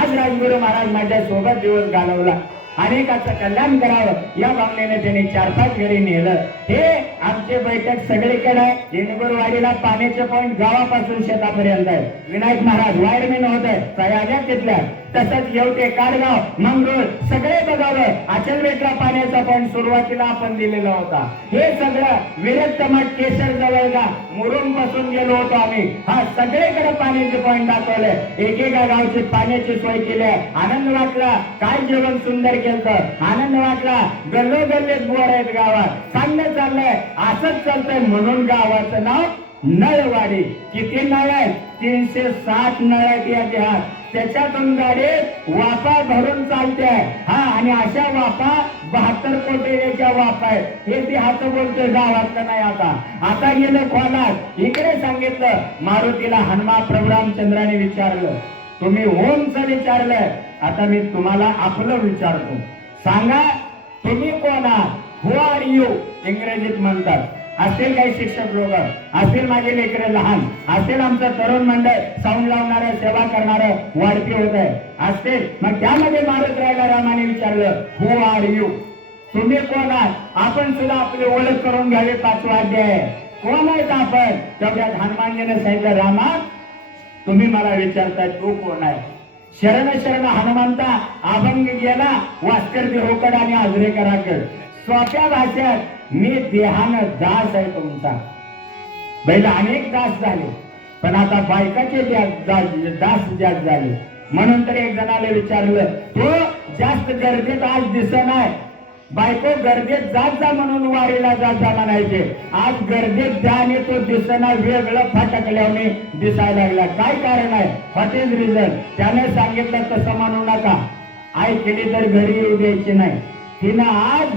आज राजगुरु महाराज माझ्या सोबत दिवस घालवला अनेकाचं कल्याण करावं या भावनेने त्यांनी 4-5 घरी नेलं हे आमचे बैठक सगळीकडे आहे इंदूरवाडीला पाण्याचे पॉइंट गावापासून शेतापर्यंत आहे विनायक महाराज वायरमॅन होत आहे सह्याद्या तिथल्या तसंच येवटे काडगाव मंगरूळ सगळे बघावं अचलवेटला पाण्याचा पॉइंट सुरुवातीला आपण दिलेला होता हे सगळं विरक्त मठ केशर जवळगा मुरुम पासून गेलो होतो आम्ही हा सगळीकडे पाण्याचे पॉइंट दाखवले एकेका गावची पाण्याची सोय केली आनंद वाटला काय जेवण सुंदर केलं आनंद वाटला गल्लोगल्लीत बोर आहेत गावात चांगलं चाललंय असंच चालतंय म्हणून गावाचं नाव नळवाडी किती नळ आहेत 360 नळ आहेत या देहात त्याच्यातून गाडीत वाफा भरून चालते हा आणि अशा वाफा 72 कोटीच्या वाफा आहेत हे ती हात बोलतोय गावात नाही आता गेलं खोलात इकडे सांगितलं मारुतीला हनुमा प्रभुरामचंद्राने विचारलं तुम्ही ओमचं विचारलंय आता मी तुम्हाला आपलं विचारतो सांगा तुम्ही कोण आहात हु आर यू इंग्रजीत म्हणतात असेल काही शिक्षक लोक असेल माझे लेकरं लहान असेल आमचं तरुण मंडळ साऊंड लावणारं सेवा करणारं वाढपी होत आहे असेल मग त्यामध्ये मारत राहिला रामाने विचारलं हु आर यू तुम्ही कोण आहात आपण सुद्धा आपली ओळख करून घ्यावी 5वा अध्याय कोण आहेत आपण तेवढ्यात हनुमानजीने सांगितलं रामा तुम्ही मला विचारताय तू कोण आहे शरण शरण हनुमंता अभंग गेला वास्कर होकड आणि आजरेकराकड सोप्या भाषेत मी देहानं दास आहे तुमचा. बैल अनेक दास झाले, पण आता बायकाचे दास जास्त झाले. म्हणून तर एक जणाला विचारलं, तो जास्त गर्दीत आज दिसणार, बायको गर्दीत जात जा म्हणून वारीला जात जा म्हणायचे, आज गर्दीत जाणे तो दिसना वेगळं फटकल्याने दिसायला लागला. काय कारण आहे? What is reason? त्याने सांगितलं तसं म्हणू नका, आई केली तर घरी येऊ द्यायची नाही. तिनं आज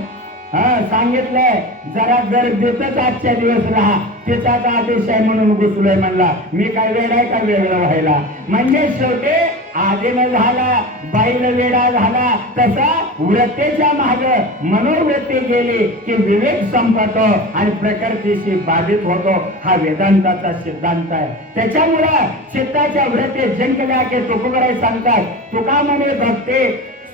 सांगितलंय जरा गर्दीतच आजच्या दिवस राहा, तिचाच आदेश आहे म्हणून घुसलोय म्हणला. मी काय वेळ आहे का वेगळं व्हायला? म्हणजे शेवटी आदेन झाला, बाईला वेडा झाला, तसा व्रतेच्या माग मनोवृत्ती गेली की विवेक संपतो आणि प्रकृतीशी बाधित होतो. हा वेदांताचा सिद्धांत आहे. त्याच्यामुळं चित्ताच्या व्रते जिंकल्या की तुकोबराय सांगतात, तुका म्हणे भक्ती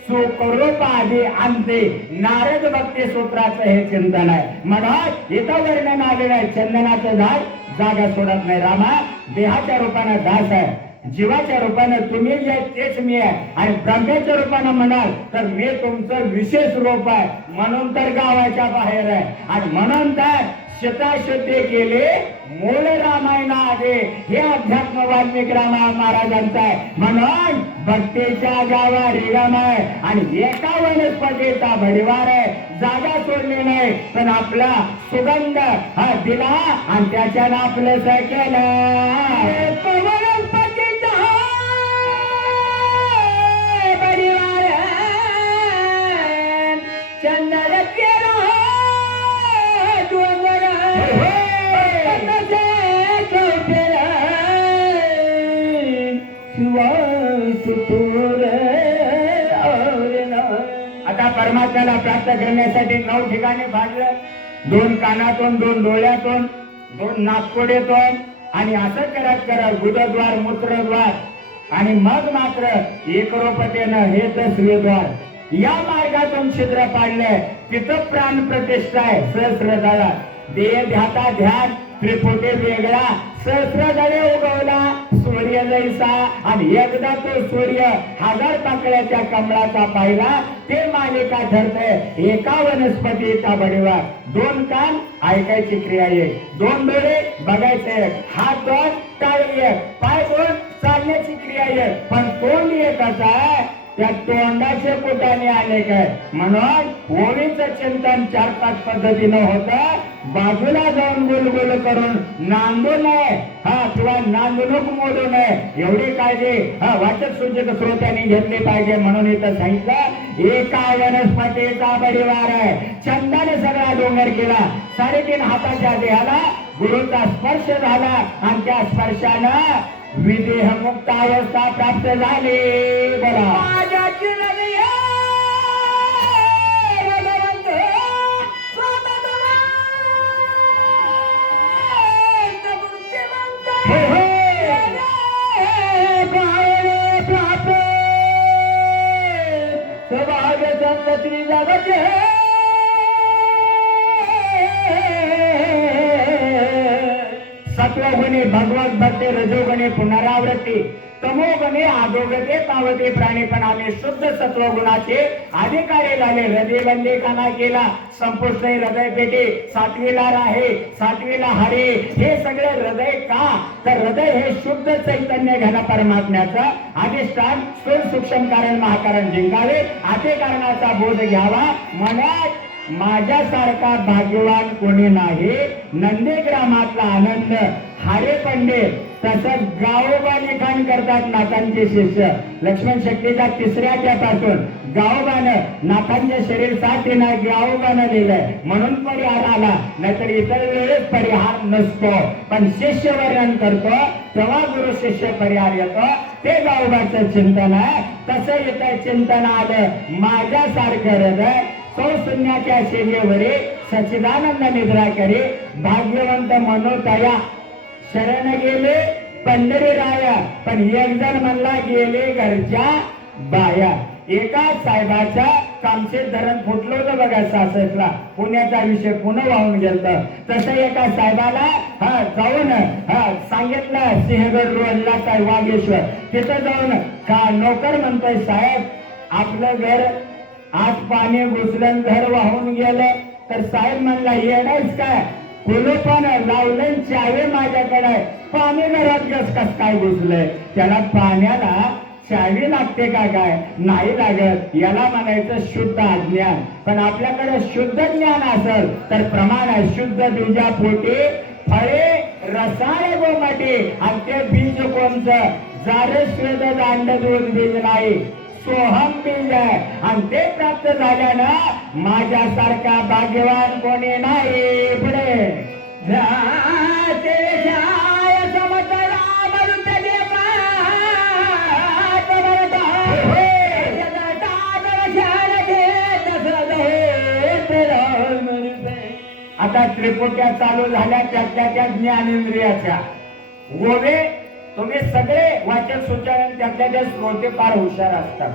सुखरूप आधी आणते. नारद भक्ती सूत्राचं हे चिंतन आहे. म्हणून इथं वर्णन आलेलं आहे, चंदनाचं झाड जागा सोडत नाही. रामा देहाच्या रूपानं दास आहे, जीवाच्या रूपानं तुम्ही जे तेच मी आहे, आणि ब्रह्मेच्या रूपानं म्हणाल तर मी तुमचं विशेष रूप आहे. म्हणून तर गावाच्या बाहेर आहे, आणि म्हणून तर शताशुद्धी केले मूळ रामायण आले. हे अध्यात्म वाल्मिक रामायण महाराजांचं आहे. म्हणून भक्तीच्या गावा रिगम आहे, आणि एका वनस्पतीचा भडीवार आहे. जागा सोडली नाही, पण आपला सुगंध हा दिला आणि त्याच्यानं आपलं केलं. वनस्पतीचा भडीवार चंदन केला आता परमात्म्याला प्राप्त करण्यासाठी 9 ठिकाणी भागलं. 2 कानातून, 2 डोळ्यातून, 2 नाकपुडीतून, आणि असं करत करत गुदद्वार, मूत्रद्वार, आणि मग मात्र एकरूपतेनं हे 10 द्वार. या मार्गातून छिद्र पाडलंय. तिथं प्राण प्रतिष्ठा आहे. सहस्रदळा देह ध्याता ध्यान त्रिपुटे वेगळा, सहस्रदळे उगवला सूर्य जैसा, आणि एकदा तो सूर्य 1000 पाकळ्याच्या कमळाचा पाहिला. ते मालिका ठरते एका वनस्पतीचा बडीवार. 2 कान ऐकायची क्रिया एक, 2 डोळे बघायचे एक, हात 2 टाळी एक, पाय 2 चालण्याची क्रिया एक, पण तोंड एकच आहे. त्या तोंडाचे कुटाने आले काय? म्हणून ओवीचं चिंतन 4-5 पद्धतीनं होतं. बाजूला जाऊन गोलगोल करून नांदू नये, किंवा नांदणूक मोडू नये, एवढी काळजी वाचक सूचक श्रोत्यांनी घेतली पाहिजे. म्हणून इथं सांगितलं एका वनस्पतीचा परिवार आहे. चंदाने सगळा डोंगर केला. 3.5 हाताच्या देहाला गुरुचा स्पर्श झाला, आणि त्या स्पर्शानं विदेह मुक्त अवस्था प्राप्त झाली. बोला सत्वगुणे भगवत भक्ती, रजोगुणे पुनरावृत्ती, तमोगुणे अधोगते पावते प्राणी. पण आम्ही शुद्ध सत्वगुणाचे अधिकारी झाले. हृदय बंदीखाना केला, संपुष्ट हृदय पेटे, 7वीला राहे, 7वीला हरे. हे सगळे हृदय का? तर हृदय हे शुद्ध चैतन्य घन परमात्म्याचं अधिष्ठान स्थूल सूक्ष्म कारण महाकारण जिंकावे, आते कारणाचा बोध घ्यावा. म्हणत माझ्यासारखा भाग्यवान कोणी नाही. नंदीग्रामातला आनंद हारे पंडित, तसंच गावोबा लिखाण करतात नाथांचे शिष्य. लक्ष्मण शक्तीच्या 3ऱ्या पासून गावोबानं नाथांचे शरीर साथीनं गावोबानं लिहिलंय, म्हणून परिहार आला. नाहीतर इतर वेळेस परिहार नसतो, पण शिष्य वर्णन करतो तेव्हा गुरु शिष्य परिहार येतो. ते गावोबाचं चिंतन आहे. तसं इथं चिंतन आलं माझ्यासारखं हृदय शून्याच्या शेजेवरी सच्चिदानंद निद्रा करे. भाग्यवंत मनोतया शरण गेले पंढरी राया, पण एक जण म्हणला गेले घरच्या बाया. एका साहेबाच्या कामशेत धरण फुटलं होतं बघा सासरला, पुण्याचा विषय पुन्हा वाहून गेलं. तसं एका साहेबाला जाऊन सांगितलं सिंहगड रोडला काय वागेश्वर, तिथं जाऊन का नोकर म्हणतोय साहेब आपलं घर आज पाणी घुसलं घर वाहून गेलं तर साहेब म्हणला येणारच काय कुलूपण लावलं चावे माझ्याकडे पाणी घरात कस काय घुसलंय त्याला पाण्याला चावी लागते का काय नाही लागत याला म्हणायचं शुद्ध अज्ञान पण आपल्याकडे शुद्ध ज्ञान असेल तर प्रमाण आहे शुद्ध बीजा पोटी फळे रसाळ गोमाटी आणि ते बीज कोणतं जार श्वेत दांड दूध बीज नाही सोहम बीज आहे आणि ते प्राप्त झाल्यानं माझ्यासारखा भाग्यवान कोणी नाही पुढे आता त्रिपुट्या चालू झाल्या त्या ज्ञानेंद्रियाच्या गोवे तुम्ही सगळे वाचक सुचारण त्यातल्या श्रोते फार हुशार असतात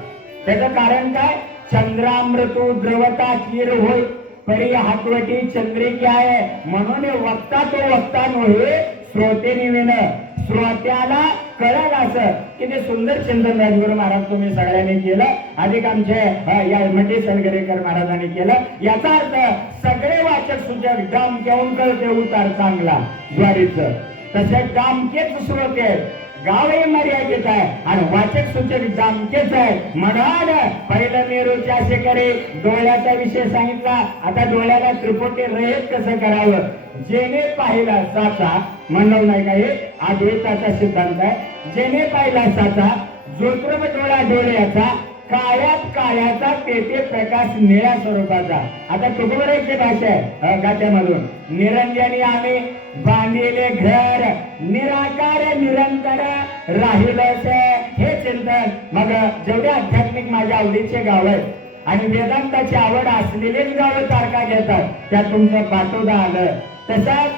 त्याचं कारण काय चंद्रामृतू द्रवता क्षीर होय परी हातवटी चंद्रिका आहे म्हणून वक्ता तो वक्ता नव्हे श्रोते निवेन श्रोत्याला कळलं असं की ते सुंदर चिंतन राजगुरू महाराज तुम्ही सगळ्यांनी केलं अधिक आमचे या मटे सलगरेकर महाराजांनी केलं याचा अर्थ सगळे वाचक सूचक डाम घेऊन कळते उतार चांगला ज्वारीच तसे डामकेच श्रोते गावही मर्यादित आहे आणि वाचक सूचक जामकेच आहे म्हणून पहिलं मेरूच्या शेकरी डोळ्याचा विषय सांगितला आता डोळ्याला त्रिपुटी रहित कसं करावं जेने पाहिला साचा म्हणलं नाही का हे अद्वैताचा सिद्धांत आहे जेने पाहिला साचा जोत्रम डोळा डोळ्याचा काळ्यात काळ्याचा तेथे प्रकाश निळ्या स्वरूपाचा आता तुकोबराची भाषा आहे गात्यामधून निरंजनी आम्ही बांधिले घर निराकार निरंतर राहिलंच हे चिंतन मग जेवढे आध्यात्मिक माझ्या आवडीचे गाव आहेत आणि वेदांताची आवड असलेलेच गाव तारखा घेतात त्यात तुमचं पाटोदा आलं तसाच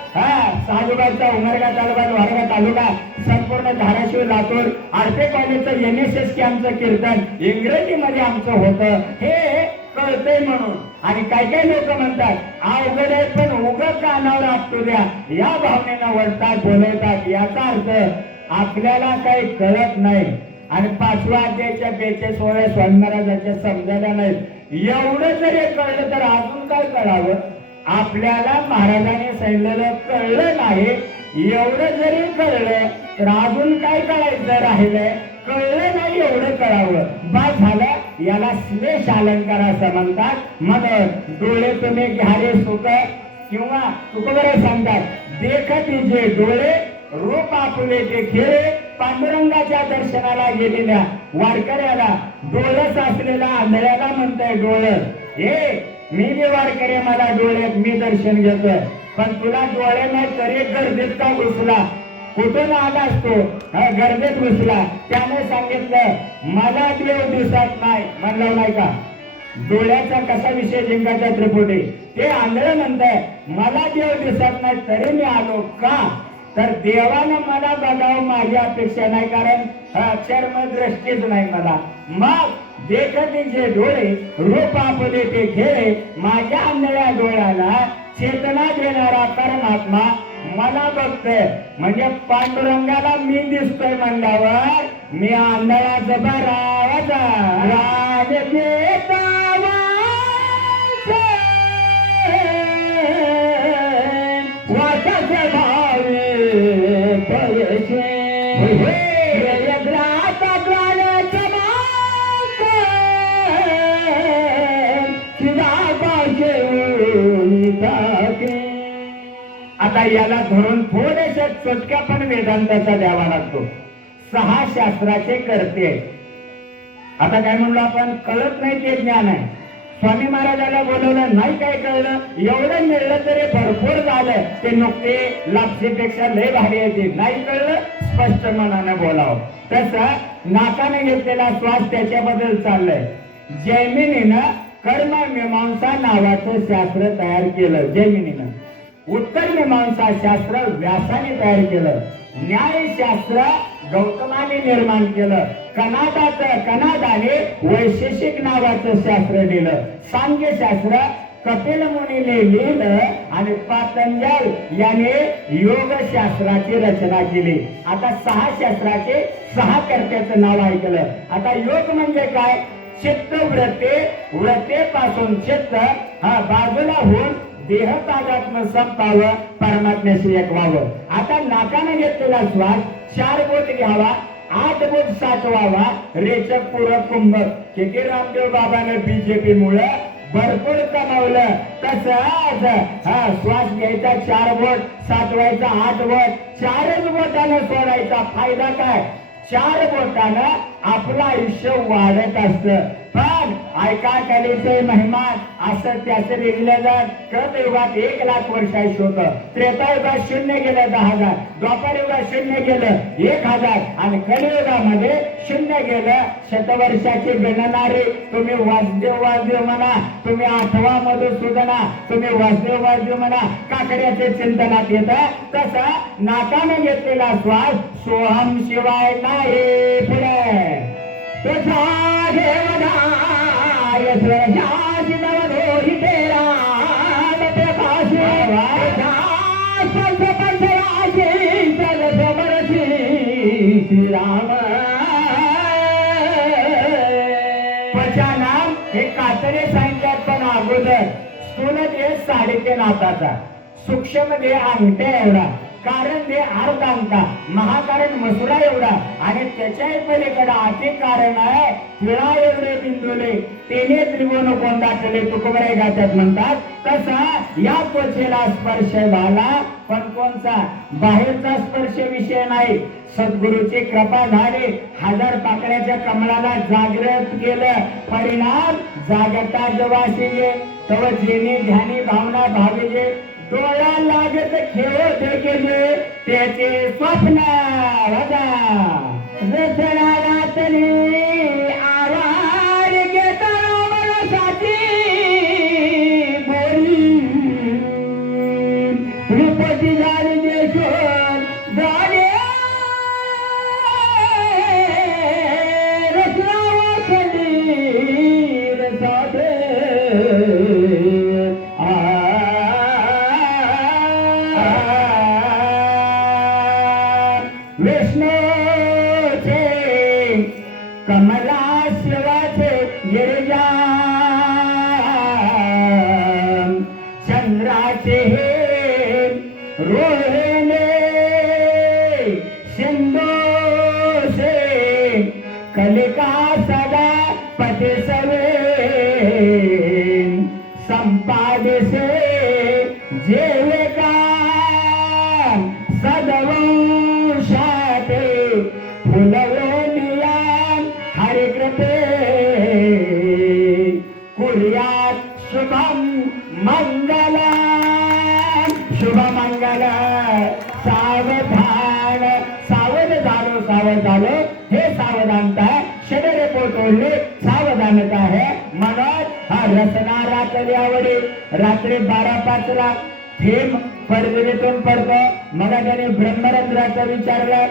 साजूबाजूचा उमरगा तालुका वारगा तालुका संपूर्ण धाराशिव लातूर आरते कॉलेजचं NSS कॅम्पचं कीर्तन इंग्रजीमध्ये आमचं होतं हे कळतंय म्हणून आणि काय लोक म्हणतात अवघड आहे पण उगं कानावर आपटू द्या या भावनेनं वळतात बोलवतात याचा अर्थ आपल्याला काही कळत नाही आणि 5व्या अध्यायाच्या 42व्या स्वामी महाराजांच्या समजायला नाही एवढं जरी कळलं तर अजून काय कळावं आपल्याला महाराजांनी सांगितलेलं कळलं नाही एवढं जरी कळलं तर अजून काय कळायचं राहिलंय कळलं नाही एवढं कळावं बा झालं याला श्लेष अलंकार असं म्हणतात मग डोळे तुम्ही घ्यारे सुख किंवा तुकोबरे सांगतात देख तिचे डोळे रूप आपुले ते खेळे पांडुरंगाच्या दर्शनाला गेलेल्या वारकऱ्याला डोळस असलेला आंधळ्याला म्हणताय डोळस हे मी जे वारकरी मला डोळ्यात मी दर्शन घेतोय पण तुला डोळे नाही तरी गर्दीत का घुसला कुठून आला असतो गर्दीत घुसला त्याने सांगितलं मला देव दिसत नाही म्हणलं नाही का डोळ्याचा कसा विषय जिंकाचा त्रिपुटी ते आंधळ म्हणताय मला देव दिसत नाही तरी मी आलो का तर देवानं मला बघावं माझी अपेक्षा नाही कारण चर्म दृष्टीच नाही मला मग देखते जे डोळे रूप आपले ते खेळे माझ्या आंधळ्या डोळ्याला चेतना देणारा परमात्मा मला बघतोय म्हणजे पांडुरंगाला मी दिसतोय म्हणल्यावर मी आंधळा बरावाचा राज वाचाचे भावे पैसे आता याला धरून थोडेसे चटका पण वेदांताचा द्यावा लागतो 6 शास्त्राचे करते आता काय म्हणलो आपण कळत नाही ते ज्ञान आहे स्वामी महाराजाला बोलवलं नाही काय कळलं एवढं मिळलं तरी भरपूर झालं ते नुकते लापसीपेक्षा लय भारी आहे नाही कळलं स्पष्ट मनानं बोलावं तसं नाकाने घेतलेला श्वास त्याच्याबद्दल चाललंय जैमिनीनं कर्म मीमांसा नावाचं शास्त्र तयार केलं जैमिनीनं उत्तर मीमांसा शास्त्र व्यासाने तयार केलं न्यायशास्त्र गौतमाने निर्माण केलं कनादाने वैशेषिक नावाचं शास्त्र दिलं सांख्यशास्त्र कपिल मुनीने लिहिलं आणि पातंजल याने योग शास्त्राची रचना केली आता 6 शास्त्राचे 6 कर्त्याचं नाव ऐकलं आता योग म्हणजे काय चित्त व्रते व्रतेपासून चित्त हा बाजूला होऊन देह तादात्म्य संपावं, परमात्म्याशी एक व्हावं. आता नाकाने घेतलेला श्वास 4 बोट घ्यावा, 8 बोट साचवावा, रेचक पूरक कुंभक. किती रामदेव बाबाने बीजेपी मुळे भरपूर कमावलं. तसंच हा श्वास घ्यायचा 4 बोट, साचवायचा 8 बोट, 4च बोटानं सोडायचा. फायदा काय? 4 बोटानं आपलं आयुष्य वाढत असतं. पण ऐका कलेचे मेहमान, असं त्याचं लिहिलं जात. कृतयुगात 1,00,000 वर्ष आयुष्य होतं, त्रेतायुगात 0 गेलं 10,000, द्वापारयुगात 0 गेलं 1,000 आणि कलियुगामध्ये 0 गेलं शतवर्षाची गणनारी. तुम्ही वासुदेव म्हणा, तुम्ही 8वा मधुसूदना, तुम्ही वासुदेव म्हणा, काकड्याचे चिंतनात येतं. तसा नाकाने घेतलेला श्वास सोहम शिवाय नाही. पुढे तुझा देवदाय स्वर्गाची नवधोरी तेरा प्रकाशी पंचराशी चल समरशी श्रीराम. नाम हे कातरे सांगितल्यात, पण अगोदर स्थूल देह 3.5 हाताचा, सूक्ष्म देह अंगठ्या एवढा, कारण ते अर्धांता, महाकारण मसुरा एवढा आणि त्याच्याही पलीकडे अति कारण आहे तिळा एवढे बिंदुले, तेने त्रिभुवन कोंडाटले तुकोबरे गातात म्हणतात. तसा या त्वचेला स्पर्श झाला, पण कोणचा? बाहेरचा स्पर्श विषय नाही. सद्गुरूची कृपा झाली, 1000 पाकळ्याच्या कमळाला जागृत केलं. परिणाम जागता जवासीजे तव जेने ध्यानी भावना भावीजे. डोळा लागत खेळत गेले त्याचे स्वप्न वजा. रचना रात्री आवार घेता मनसाची बोली. रूपती झाली देशोर झाले रचना वाचली रसाते. विष्णूचे कमला शिवाचे गिरिजा, चंद्राचे हे रोहिणे सिंधू से कलिका सदा पति सवे. संपादे से जेवे का सदवंशाते फुलवलिया हरिकृते. कुर्यात शुभम मंगल शुभ मंगल. सावधान सावध झालो सावध झालो हे सावधानता शरीर पोटवले सावधानता आहे. म्हणून हा रसना रात्री आवडी रात्री 12-5 ला थेंब पडदिरीतून पडतो. मला त्याने ब्रह्मरंध्राचं विचारलं.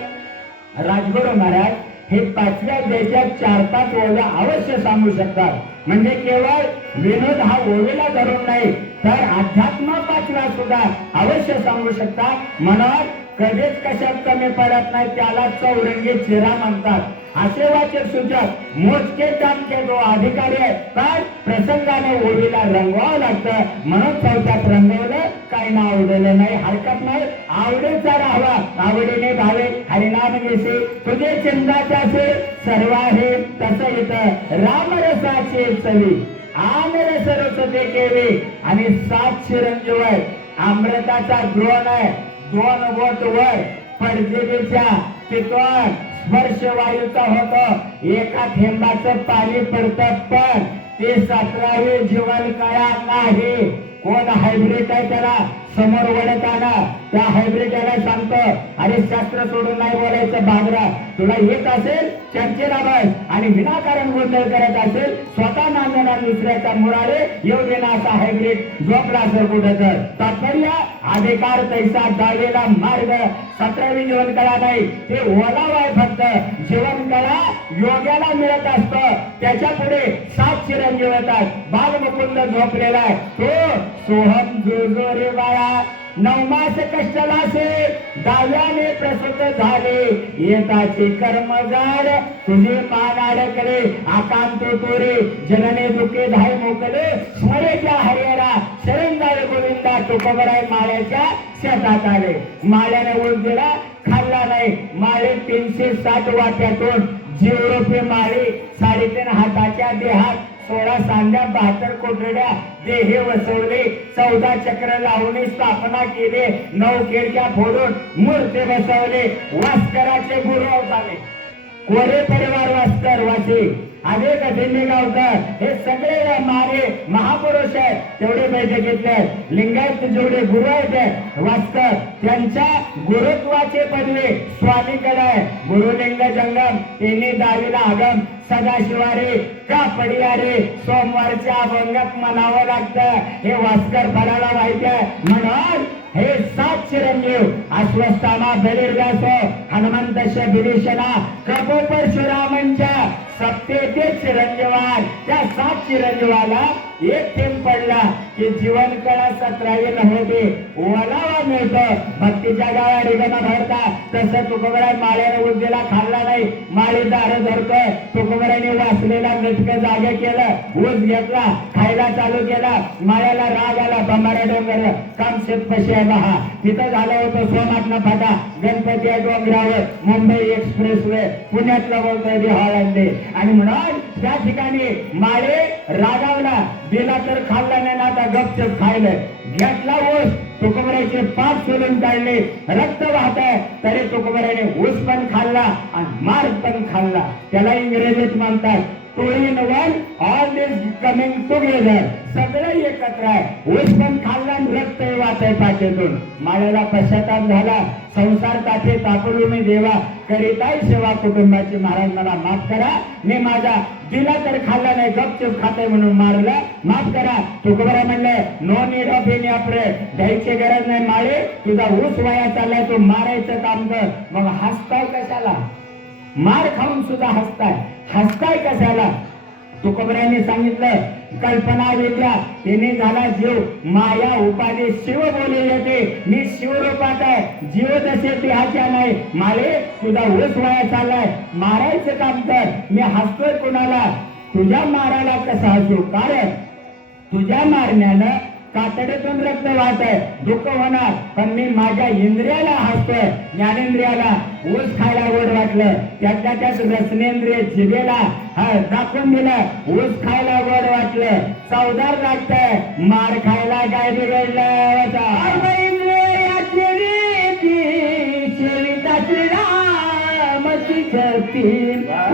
राजगुरू महाराज हे 5व्या देशात 4-5 ओव्या अवश्य सांगू शकतात. म्हणजे केवळ विनोद हा ओवीला धरून नाही, तर अध्यात्म 5व्या सुद्धा अवश्य सांगू शकतात. म्हणून कधीच कशात कमी पडत नाही, त्याला चौरंगी चिरा म्हणतात. असे वाचक सूचक मोजके टामके जो अधिकारी आहे, पण प्रसंगाने ओवीला रंगवावं लागतं. म्हणून 4थ्यात रंगवलं, काही ना आवडलं नाही हरकत नाही. आवडीचा राहावा, आवडीने भावे हरिनाम घेसे तुझे चिंताचे असे सर्व आहे. तसं इथं रामरसाची चवी आमरस रसते केवे आणि 7 चिरंजीव आहे. अमृताचा द्रोण आहे, 2 बोट वर पडदेवीच्या तिथून स्पर्श वायूचा होतो. एका थेंबाचं पाणी पडतं, पण ते 17वे जीवन कळा नाही. कोण हायब्रिड आहे त्याला समोर वडताना त्या हायब्रिड याला सांगतो, अरे शास्त्र सोडून नाही बोलायचं बाजरा. तुला येत असेल चर्चेला बस आणि विनाकारण गोंधळ करत असेल स्वतः नांदणार दुसऱ्याचा मुरारे येऊ देना असा हायब्रिड झोपला असेल कुठे. तर तात्पर्य अधिकार तैसा डावेला मार्ग. 17वी जीवन कळा नाही, ते ओलाव आहे फक्त. जीवन कळा योग्याला मिळत असतं, त्याच्या पुढे 7 चिरंजीव येतात. बालमुकुंद झोपलेला आहे, तो सोहम जो रे बाळा नवमास कष्टला से दाव्याने प्रसूत झाले येताचे कर्मगार तुझे मान अडकले आकांत तोरे जनने दुखे धाय मोकले स्मरेच्या हरिहरा शरणदाय गोविंदा तुकोबराय माळ्याच्या शेतात आले माळ्याने ऊस दिला खाल्ला नाही माळे 360 वाट्यातून जीवरूपी माळी 3.5 हाताच्या देहात 16 सांध्या 72 कोठड्या देहे वसवले 14 चक्र लावून स्थापना केली 9 खिडक्या फोडून मूर्ती बसवले वास्कराचे गुरु झाले कोरे परिवार वास्कर वासी अनेक दिल्ली गावकर हे सगळे मारे महापुरुष आहेत तेवढे बैठकीतले लिंगायत जेवढे गुरु आहेत वास्कर त्यांच्या गुरुत्वाचे पदवी स्वामीकडे आहे गुरुलिंग जंगम त्यांनी दावीला आगम सदाशिवारे का पडियारे सोमवारच्या अभंगात म्हणावं लागतं हे वास्कर फळाला माहिती आहे म्हणून हे 7 चिरंजीव अश्वत्थामा बलिर्व्यासो हनुमंतश विभीषणा कपो परशुरामांच्या सप्तेचे चिरंजीवान त्या 7 चिरंजीवाला एक थेंब पडला की जीवन कळा 17 नव्हते ओलावा मिळतो भक्तीच्या गावा रिगमा भरता तसं तुकोबराय माळ्याने उद्देला खाल्ला नाही माळी दार धरतोय तुकोबरायने वाचलेला नेटक जागे केलं ऊस घेतला खायला चालू केला माळ्याला राग आला बंबाऱ्या डोंगर काम शेतपशी आहे बहा तिथं झालं होतं सोमाटना फाटा गणपती या डोंगरावर मुंबई एक्सप्रेसवे पुण्यातलं बोलतोय हॉलंडे आणि म्हणून त्या ठिकाणी माळे रागावला दिला तर खाल्ला नाही ना आता गपचप खायलंय घेतला ऊस तुकोबरायचे 5 सोलून काढले रक्त वाहत आहे तरी तुकोबरायने ऊस पण खाल्ला आणि मार पण खाल्ला त्याला इंग्रजीत म्हणतात two in one all this coming together सगळं एकत्र आहे ऊस पण खाल्ला आणि रक्त वाहत आहे पाठीतून माळ्याला पश्चाताप झाला संसार ताठे तापलू मी देवा करीताय सेवा कुटुंबाची महाराज मला माफ करा मी माझा दिला तर खाल्ला नाही गपचूप खाते म्हणून मारलं माफ करा तुकोबरा म्हणले no need of any operate द्यायची गरज नाही माळे तुझा ऊस वाया चाललाय तू मारायचं काम कर मग हसताय कशाला मार खाऊन सुद्धा हसताय कशाला तुकोबराने सांगितलं कल्पना वेगळा तिने झाला जीव माया उपाधी शिव बोलले ते मी शिवरूपात आहे जीव तसे देहाच्या नाही माळे तुझा ऊस वाया चाललाय मारायचं काम कर मी हसतोय कुणाला तुझ्या मारायला कसं हसू कारण तुझ्या मारण्यानं कातडीतून रक्त वाहत आहे दुःख होणार पण मी माझ्या इंद्रियाला हसतोय ज्ञानेंद्रियाला ऊस खायला गोड वाटलं त्याच रसनेंद्रिय जिभेला दाखवून दिलं ऊस खायला गोड वाटलं चवदार लागतंय मार खायला काय बिघडलं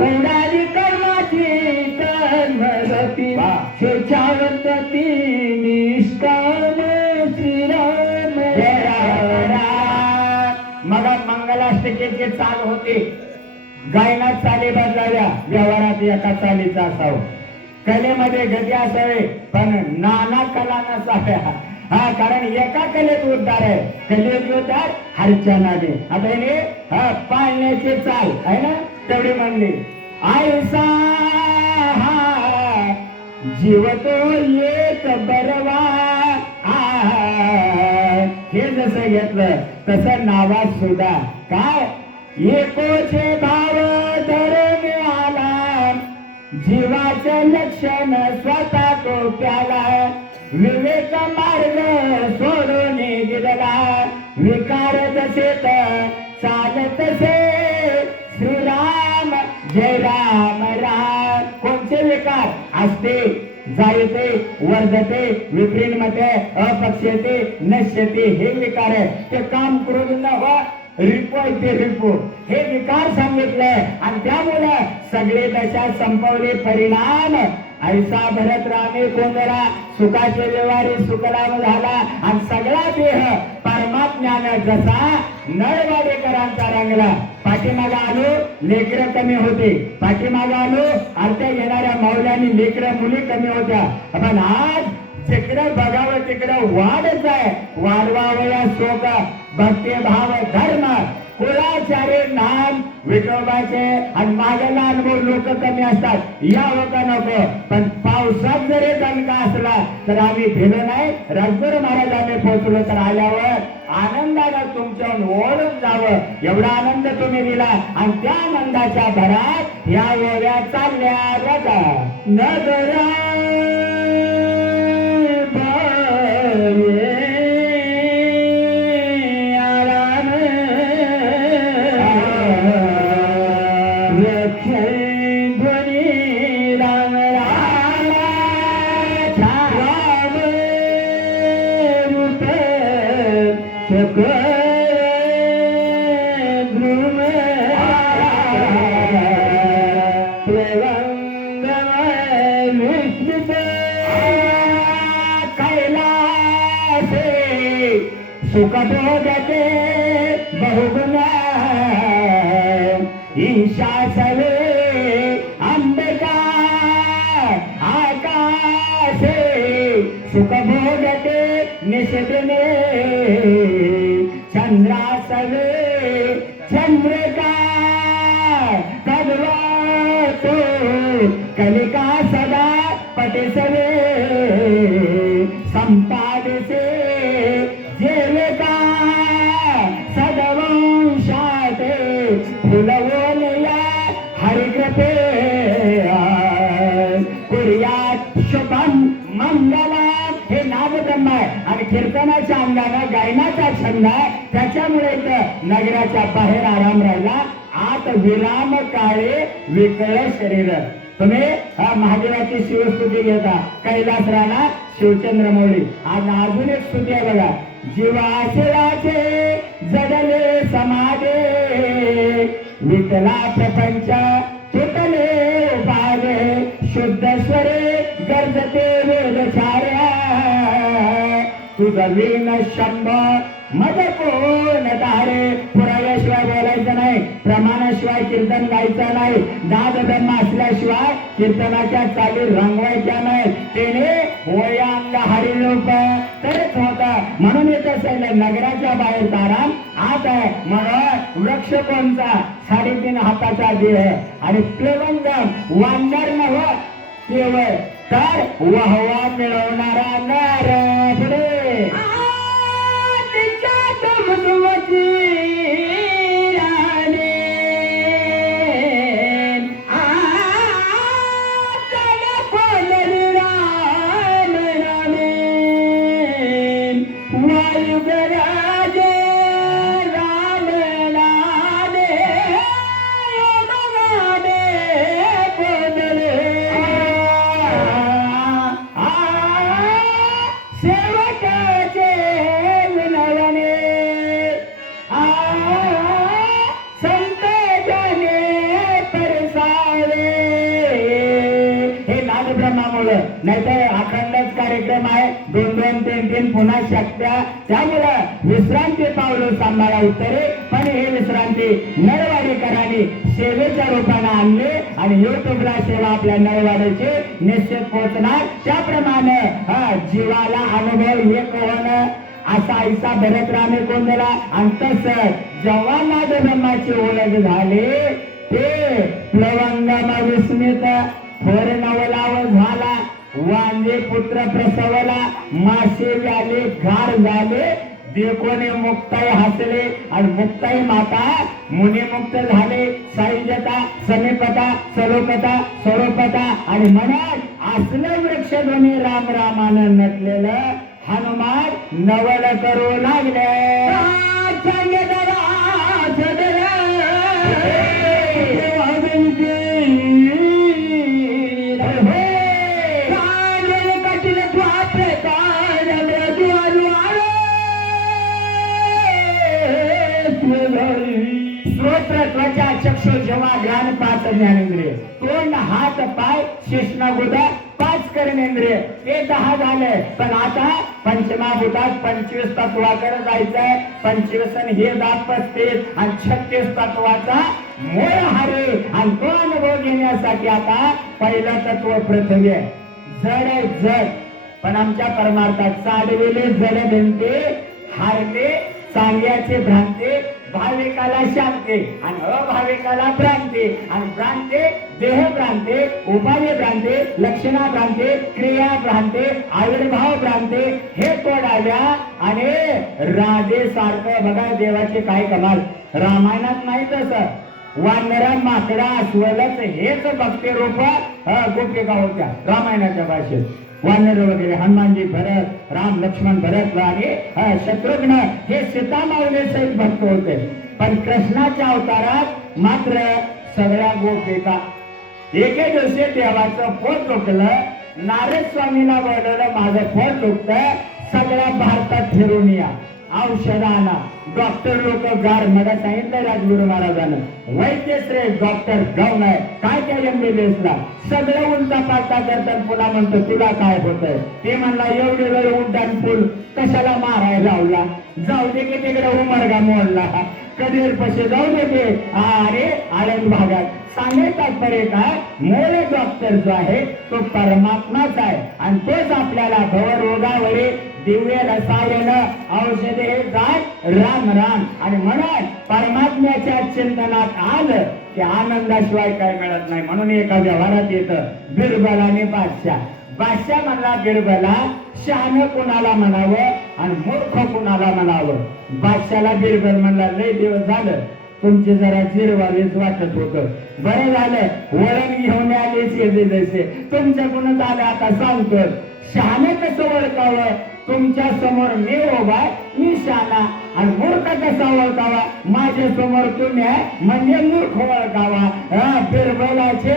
उडाली कर्माची तन्मती शेषावंती निष्काम श्रीराम मग मंगलाष्टकेचे चाल होते गायनात चाली बदलाव्या व्यवहारात एका चालीचा असावं कलेमध्ये गती असावे पण नाना कला नसाव्या कारण एका कलेत उद्धार आहे कलेत उद्धार हरच्या नागे आता हे पाळण्याची चाल आहे ना तेवढी म्हणली आयसा जीव तो एक बरवा हे जसं घेतलं तसं नावात सुद्धा काय एकोचे भाव धरून आला जीवाचं लक्षण स्वतः तो प्याला विवेक मार्ग सोडून गेला विकार तसे चालत से श्रीराम जय राम राम कोणते विकार असते जायते वर्धते विप्रीणमते अपक्षते नश्यते हे विकार आहे ते काम करून रिपो ते रिपो हे विकार सांगितलंय आणि त्यामुळे सगळे दशा संपवले परिणाम ऐसा भरत रामे कोंदरा सुखाचे व्यवहारी सुखराम झाला आणि सगळा देह परमात्म्यानं जसा नळवाडेकरांचा रंगला पाठीमागा आलो लेकरं कमी होते पाठीमागा आलो अर्थ घेणाऱ्या मौल्यांनी लेकरं मुली कमी होत्या पण आज जिकडं बघावं तिकडं वाढच आहे वाढवावया शोक भक्ती भाव धर्म कुळाचार्य नाम विठोबाचे आणि मागायला अनुभव लोक कमी असतात या लोक नको पण पावसात जरी दणका असला तर आम्ही भिलो नाही राजगुरू महाराजांनी पोहोचलो तर आल्यावर आनंदानं तुमच्यावर ओढून जावं एवढा आनंद तुम्ही दिला आणि त्या आनंदाच्या भरात या ओव्या चालल्या राजा नगरा सुखबोधते बहुगुणा ईशासले अंबिका आकाशे सुखबोधते निषदिने चंद्रासले चंद्रिका तद्वातो कलिका सदा पटिसवे संपादसे जेविका सदवंशाते फुलवोलया हरिकृपे कुर्यात शुभम मंगला हे नामब्रह्म आहे आणि कीर्तनाच्या अंगानं गायनाचा छंद आहे त्याच्यामुळे इथं नगराच्या बाहेर आराम राहिला आत विराम काळे विकळ शरीर तुम्ही महादेवाची शिवस्तुती घेता कैलास राणा शिवचंद्र मौली आज अजून एक स्तुती आहे बघा जीवाशिवाचे जडले समाधे विठला प्रपंच तुटले उपागे शुद्ध स्वरे गर्जते वेदचार्या तुझं वीण शंभ मद कोण तारे पुराव्याशिवाय बोलायचं नाही प्रमाणाशिवाय कीर्तन गायचं नाही दाद धर्म असल्याशिवाय कीर्तनाच्या चाली रंगवायच्या नाही तेने होयांग हरिलोक तरच होता म्हणून येत असेल नगराच्या बाहेर आराम आत आहे म्हणून वृक्ष कोणचा 3.5 हाताचा देह आणि प्लवंग वांडर नव केवळ तर वाहवा मिळवणारा नर पुढे नाहीतर अखंडच कार्यक्रम आहे 2-2, 3-3 पुन्हा शक्त्या त्यामुळं विश्रांती पावलं सांभाळा उत्तरे पण हे विश्रांती नळवाडीकरांनी सेवेच्या रूपाने आणले आणि युट्यूबला सेवा आपल्या नळवाडीची निश्चित पोहोचणार त्याप्रमाणे जीवाला अनुभव एक होणं असा आईचा भरतरामे कोण दिला आणि तसं जेव्हा नाद ब्रह्माची ओळख झाली ते प्लवंगम विस्मित थोर नवलाव झाला वांजे पुत्र प्रसवला मासे झाले घार झाले देकोने मुक्ताई हसले आणि मुक्ताई माता मुनी मुक्त झाले साईजता समीपता सलोपता सरोपता आणि म्हणत असलं वृक्ष ध्वनी राम रामानं नटलेलं हनुमान नवल करू लागले श्रोत्र त्वचा चक्षु जेव्हा ज्ञान 5 ज्ञानेंद्रिय तोंड हात पाय शेषना गुदा 5 कर्मेंद्रिय ते 10 झाले पण आता पंचमहाभूतात 25 तत्वाकडे जायचंय 25 हे 35 आणि 36 तत्वाचा मोळ हारे आणि तो अनुभव घेण्यासाठी आता पहिलं तत्व पृथ्वी आहे जड आहे जड पण आमच्या परमार्थात साडलेले जड बनते हारले सांग्याचे भ्रांते भाविकाला शांती आणि अभाविकाला भ्रांती आणि भ्रांते देह भ्रांते उपाय भ्रांते लक्षणा भ्रांते क्रिया भ्रांते आविर्भाव भ्रांते हे तोडाव्या आणि राधे सारखं बघा देवाचे काय कमाल रामायणात नाही तसं वानरा माकडा अस्वलच हेच भक्ती रूप गोपिका होत्या रामायणाच्या भाषेत वानर वगैरे हनुमानजी भरत राम लक्ष्मण भरत आणि शत्रुघ्न हे सीता माऊली सहित भक्त होते पण कृष्णाच्या अवतारात मात्र सगळ्या गोपिका एके दिवशी देवाचं पोट दुखलं नारद स्वामीला बोलवलं माझं पोट दुखतंय सगळ्या भारतात फिरून या औषध आणा डॉक्टर लोक गार मला सांगितलं राजगुरु महाराजांना वैद्य श्रेष्ठ डॉक्टर गाऊन आहे काय त्या एमबीबीएसला सगळं उलटा पालटा करतात पुन्हा म्हणतो तुला काय होतंय ते म्हणला एवढे वेळ उड्डाण पूल कशाला मारायला लावला जाऊ दे की तिकडे उमरगा मोडला कधीर पैसे जाऊ दे ते अरे आनंद भागात सांगायचं तात्पर्य काय मूळ डॉक्टर जो आहे तो परमात्माच आहे आणि तोच आपल्याला भवरोगावरी दिव्य रसायन औषधे जात राम राम आणि म्हणून परमात्म्याच्या चिंतनात आलं की आनंदाशिवाय काय मिळत नाही म्हणून एका व्यवहारात येतं बिरबलाने बादशाह म्हणला बिरबला शहाणं कुणाला म्हणावं आणि मूर्ख कुणाला म्हणावं बादशाला बिरबल म्हणला लय दिवस झालं तुमचे जरा जिरवावेच वाटत होतं बरं झालं वळण घेऊन आले जैसे तुमच्याकडूनच आले आता सांगतो शहाणे कसं ओळखावं तुमच्या समोर मी उभा मी शहाणा आणि मूर्ख कसा ओळखावा माझ्या समोर तुम्ही म्हणजे मूर्ख ओळखावा बिरबलाचे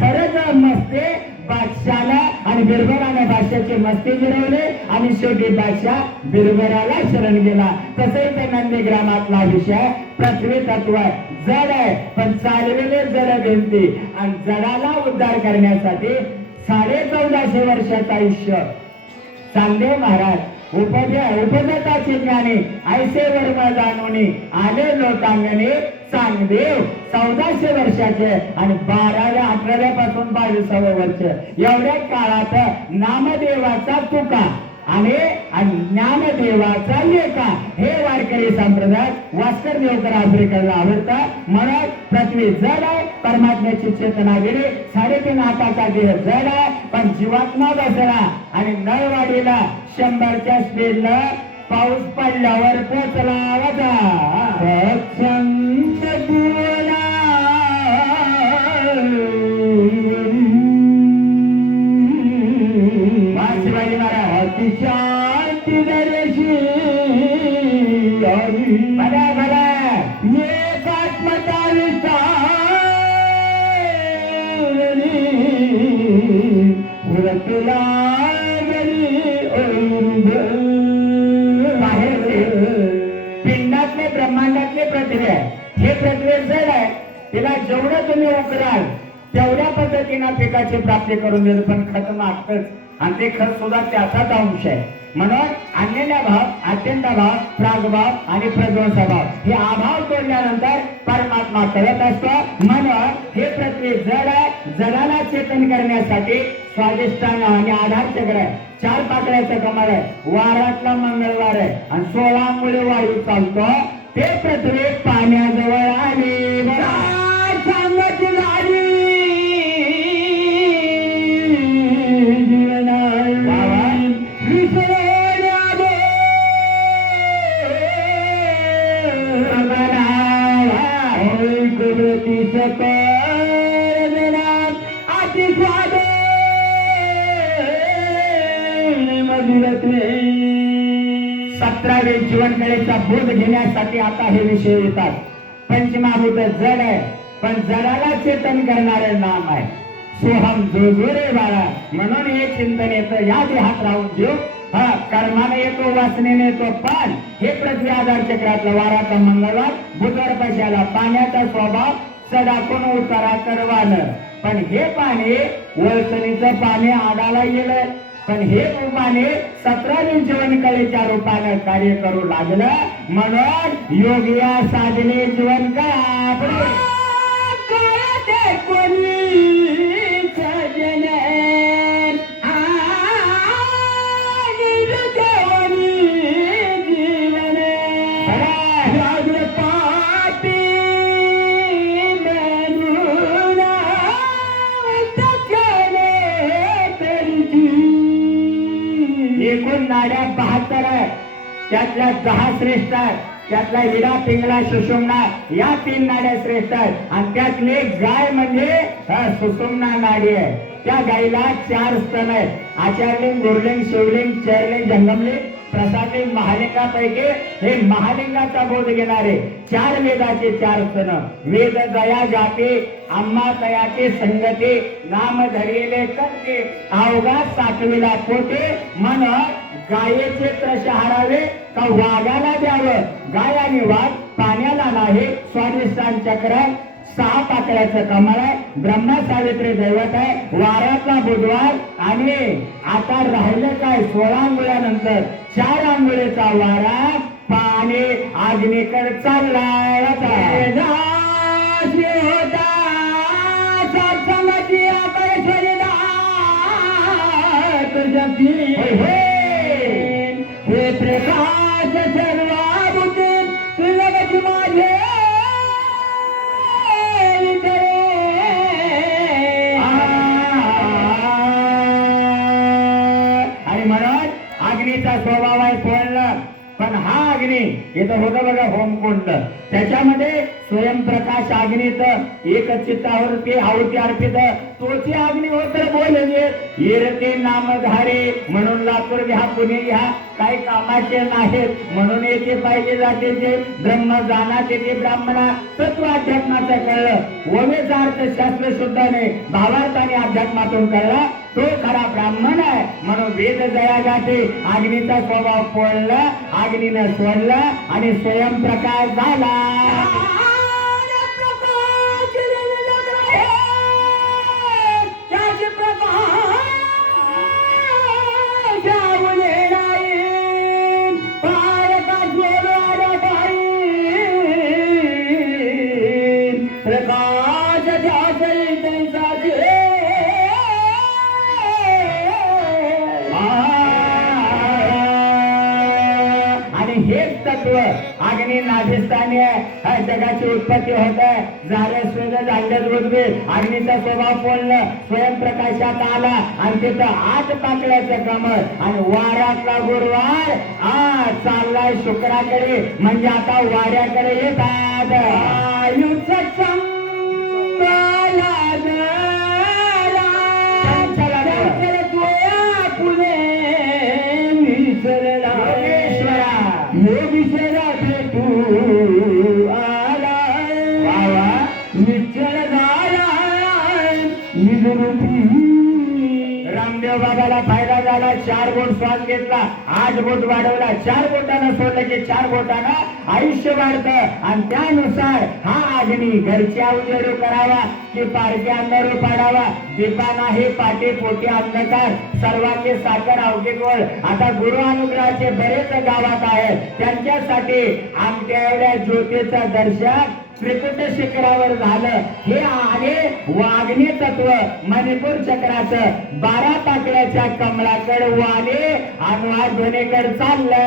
खरंच मस्ते बादशाला आणि बिरबलाने बादशाचे मस्ती जिरवले आणि शेवटी बादशाह बिरबलाला शरण गेला तसंही ते नंदीग्रामातला विषय पृथ्वी तत्व आहे जड आहे पण चाललेले जड भिंती आणि जडाला उद्धार करण्यासाठी 1450 वर्षाचं आयुष्य चांगदेव महाराज उपजताचे ज्ञानी ऐसे वर्म जाणूनी आले लोकांगणे चांगदेव 1400 वर्षाचे आणि 12व्या 18व्या पासून 22व्या वर्ष एवढ्या काळात नामदेवाचा तुका आणि ज्ञानदेवाचा लेखा हे वारकरी संप्रदाय वास्कर देवकर आफ्रिकेला आवडतात म्हणून पृथ्वी जड आहे परमात्म्याची चेतना गेली 3.5 हाताचा देह जड आहे पण जीवात्मा बसला आणि नळवाडीला 100च्या स्पीडला पाऊस पडल्यावर पोचला होता शिवाजी महाराज शांती दर्शी बरा बरा एक आत्मता तुला पिंडातले ब्रह्मांडातले पृथ्वी आहे हे पृथ्वी जड आहे तिला जेवढं तुम्ही उकराल तेवढ्या पद्धतीनं पिकाची प्राप्ती करून देईल पण खत मागतच आणि ते खत सुद्धा त्याचाच अंश आहे म्हणून अन्य भाव अत्यंत भाव प्रागभाव आणि प्रध्वंसभाव हे अभाव तोडल्यानंतर परमात्मा करत असतो म्हणून हे पृथ्वी जड आहे जडाला चेतन करण्यासाठी स्वादिष्टान आणि आधार चक्र आहे 4 पाकळ्याचं कमळ आहे वारातला मंगळवार आहे आणि 16 मुळे वायू चालतो ते पृथ्वी पाण्याजवळ आली सांगत झाली सतरावे जीवनकलेचा बोध घेण्यासाठी आता हे विषय येतात पंचमहाभूत जड आहे पण जडाला चेतन करणारे नाम आहे सोहम जो रे बाळा म्हणून हे चिंतन येतं या देहात राहून जीव कर्माने येतो वासनेने येतो पण हे पृथ्वी आधार चक्रातलं वाराचा मंगळवार बुधवार पैशाला पाण्याचा स्वभाव सदाकून उतारा करवानं पण हे पाणी वळसणीचं पाणी आडाला गेलं पण हे रूपाने 17 जीवन कलेच्या रूपाने कार्य करू लागलं म्हणून योगिया साधने जीवन एकूण नाड्या 72 आहेत. त्यातल्या 10 श्रेष्ठ आहेत. त्यातला विडा पिंगला सुषुम्ना या 3 नाड्या श्रेष्ठ आहेत आणि त्यातली गाय म्हणजे सुषुम्ना नाडी आहे. त्या गायीला 4 स्तन आहेत. आचार्यलिंग, गुरुलिंग, शिवलिंग, चरलिंग, जंगमलिंग, प्रसादलिंग, महालिंगापैकी हे महालिंगाचा बोध घेणारे 4 वेदाचे 4 स्तन. वेद दया गाते आम्हा तयाचे संगते नाम धरिले करते अवघा 7वीला पोटे मन गायेचे त्रश हारावे का वाघाला द्यावं. गाय आणि वाघ पाण्याला नाही. स्वादिष्टान चक्र 6 पाकळ्याचं कमळ आहे. ब्रह्मा सावित्री दैवत आहे. वारातला बुधवार आणि आता राहिलं काय 16 अंघोळ्यानंतर 4 अंघोळीचा वारा पाणी अग्नीकडे चाललाय. हे प्रकाश सर्वाभूते तुझ्याची माझे आणि म्हणून अग्नीचा स्वभाव आहे फोडणं. पण हा अग्नी इथं होतं बघा होमकुंड, त्याच्यामध्ये स्वयंप्रकाश अग्नीत एक चित्तावरती आहुती अर्पित तोची अग्नी होत बोलले येरते नाम धारे. म्हणून लातूर घ्या, पुणे घ्या, काही कामाचे नाहीत म्हणून येथे पाहिजे जाते. जे ब्रह्म जाणार येते ब्राह्मणा तत्व अध्यात्माचं कळलं. ओमेचा अर्थ शास्त्र सुद्धा नाही, भावार्थ आणि अध्यात्मातून कळला तो खरा ब्राह्मण आहे. म्हणून वेद जया जाते. अग्नीचा स्वभाव पोळला, अग्नीनं सोडला आणि स्वयंप्रकाश झाला. हेच तत्व अग्नी नाभिस्थानी आहे. जगाची उत्पत्ती होत आहे. झालं स्वेद झालं उद्भिद. अग्नीचा स्वभाव बोलणं स्वयंप्रकाशात आला आणि तिथं 8 पाकळ्याचं कमळ आणि वाऱ्यातला गुरुवार चाललाय शुक्राकडे. म्हणजे आता वाऱ्याकडे येतात. रामदेव बाबाला फायदा झाला. 4 बोट श्वास घेतला, 8 बोट वाढवला. 4 बोटानं सोडलं की 4 बोटानं आयुष्य वाढतं आणि त्यानुसार हा अग्नी घरच्या उजेडू करावा की पारख्या अंधारू पाडावा. दीपा नाही पाठी पोटी अंधकार सर्वांचे साखर अवघे गोळ. आता गुरु अनुग्रहाचे बरेच गावात आहेत. त्यांच्यासाठी आमच्या एवढ्या ज्योतीचं दर्शन त्रिकुट शिखरावर झालं. हे आहे वाग्नी तत्व. मणिपूर चक्राचं 12 पाकळ्याच्या कमळाकडे वाले अनुवाद ध्वनीकडे चाललं.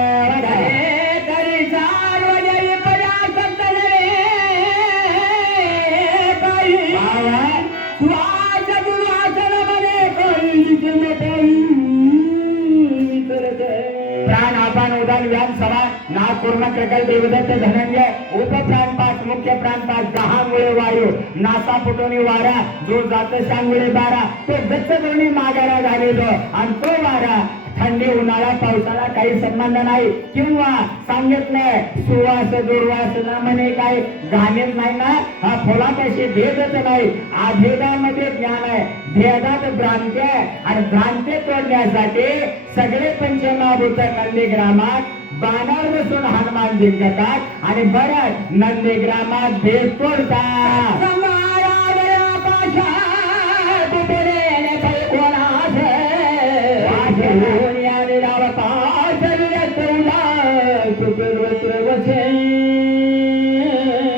प्राण आपान उदान व्यान सभा नागपूर्ण प्रकल्प देवदत्त धनंजय उपप्राण 5 मुख्य प्राण 5 10 मुळे वायू नासा फुटोनी वारा जो जात सांगुळे 12 तो दत्त दोन्ही मागारा झालेलो आणि तो वारा थंडी उन्हाळा पावसाळा काही संबंध नाही. किंवा सांगितलंय सुवास दुर्वास न म्हणे काही घाणेच नाही ना. हा फुलापाशी भेदच नाही. अभेदामध्ये ज्ञान आहे, भेदात भ्रांती आहे आणि भ्रांती तोडण्यासाठी सगळे पंचमहाभूत नंदीग्रामात बाणावर बसून हनुमान जिंकतात आणि बऱ्याच नंदीग्रामात भेद तोडतात.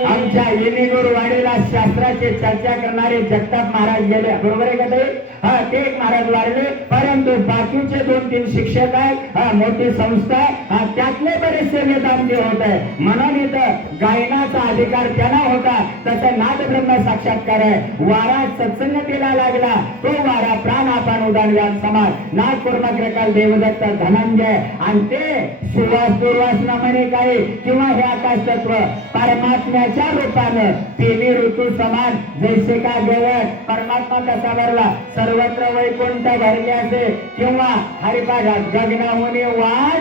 आमच्या येणेगोरवाडीला शास्त्राची चर्चा करणारे जगताप महाराज गेले, बरोबर आहे का ते? ते एक महाराज वाढले. परंतु बाकीचे 2-3 शिक्षक आहेत, मोठी संस्था आहे, त्यातले बरेचसे वेदांती होत आहे. म्हणून इथं गायनाचा अधिकार त्यांना होता, तसं नाद ब्रह्म साक्षात्कार आहे. वारा सत्संगतीला लागला, तो वारा प्राण आपण उदान व्यास समाज नाद कुर्मक्रकाल देवदत्त धनंजय, आणि ते सुवास दुर्वासना म्हणे काही किंवा हे आकाश तत्व परमात्म्याच्या रूपानं तिन्ही ऋतू समान जैसे का गवत परमात्मा कसा भरला सर्वत्र वैकुंठ भरले असे किंवा हरिपाठात गगनाहून वाढ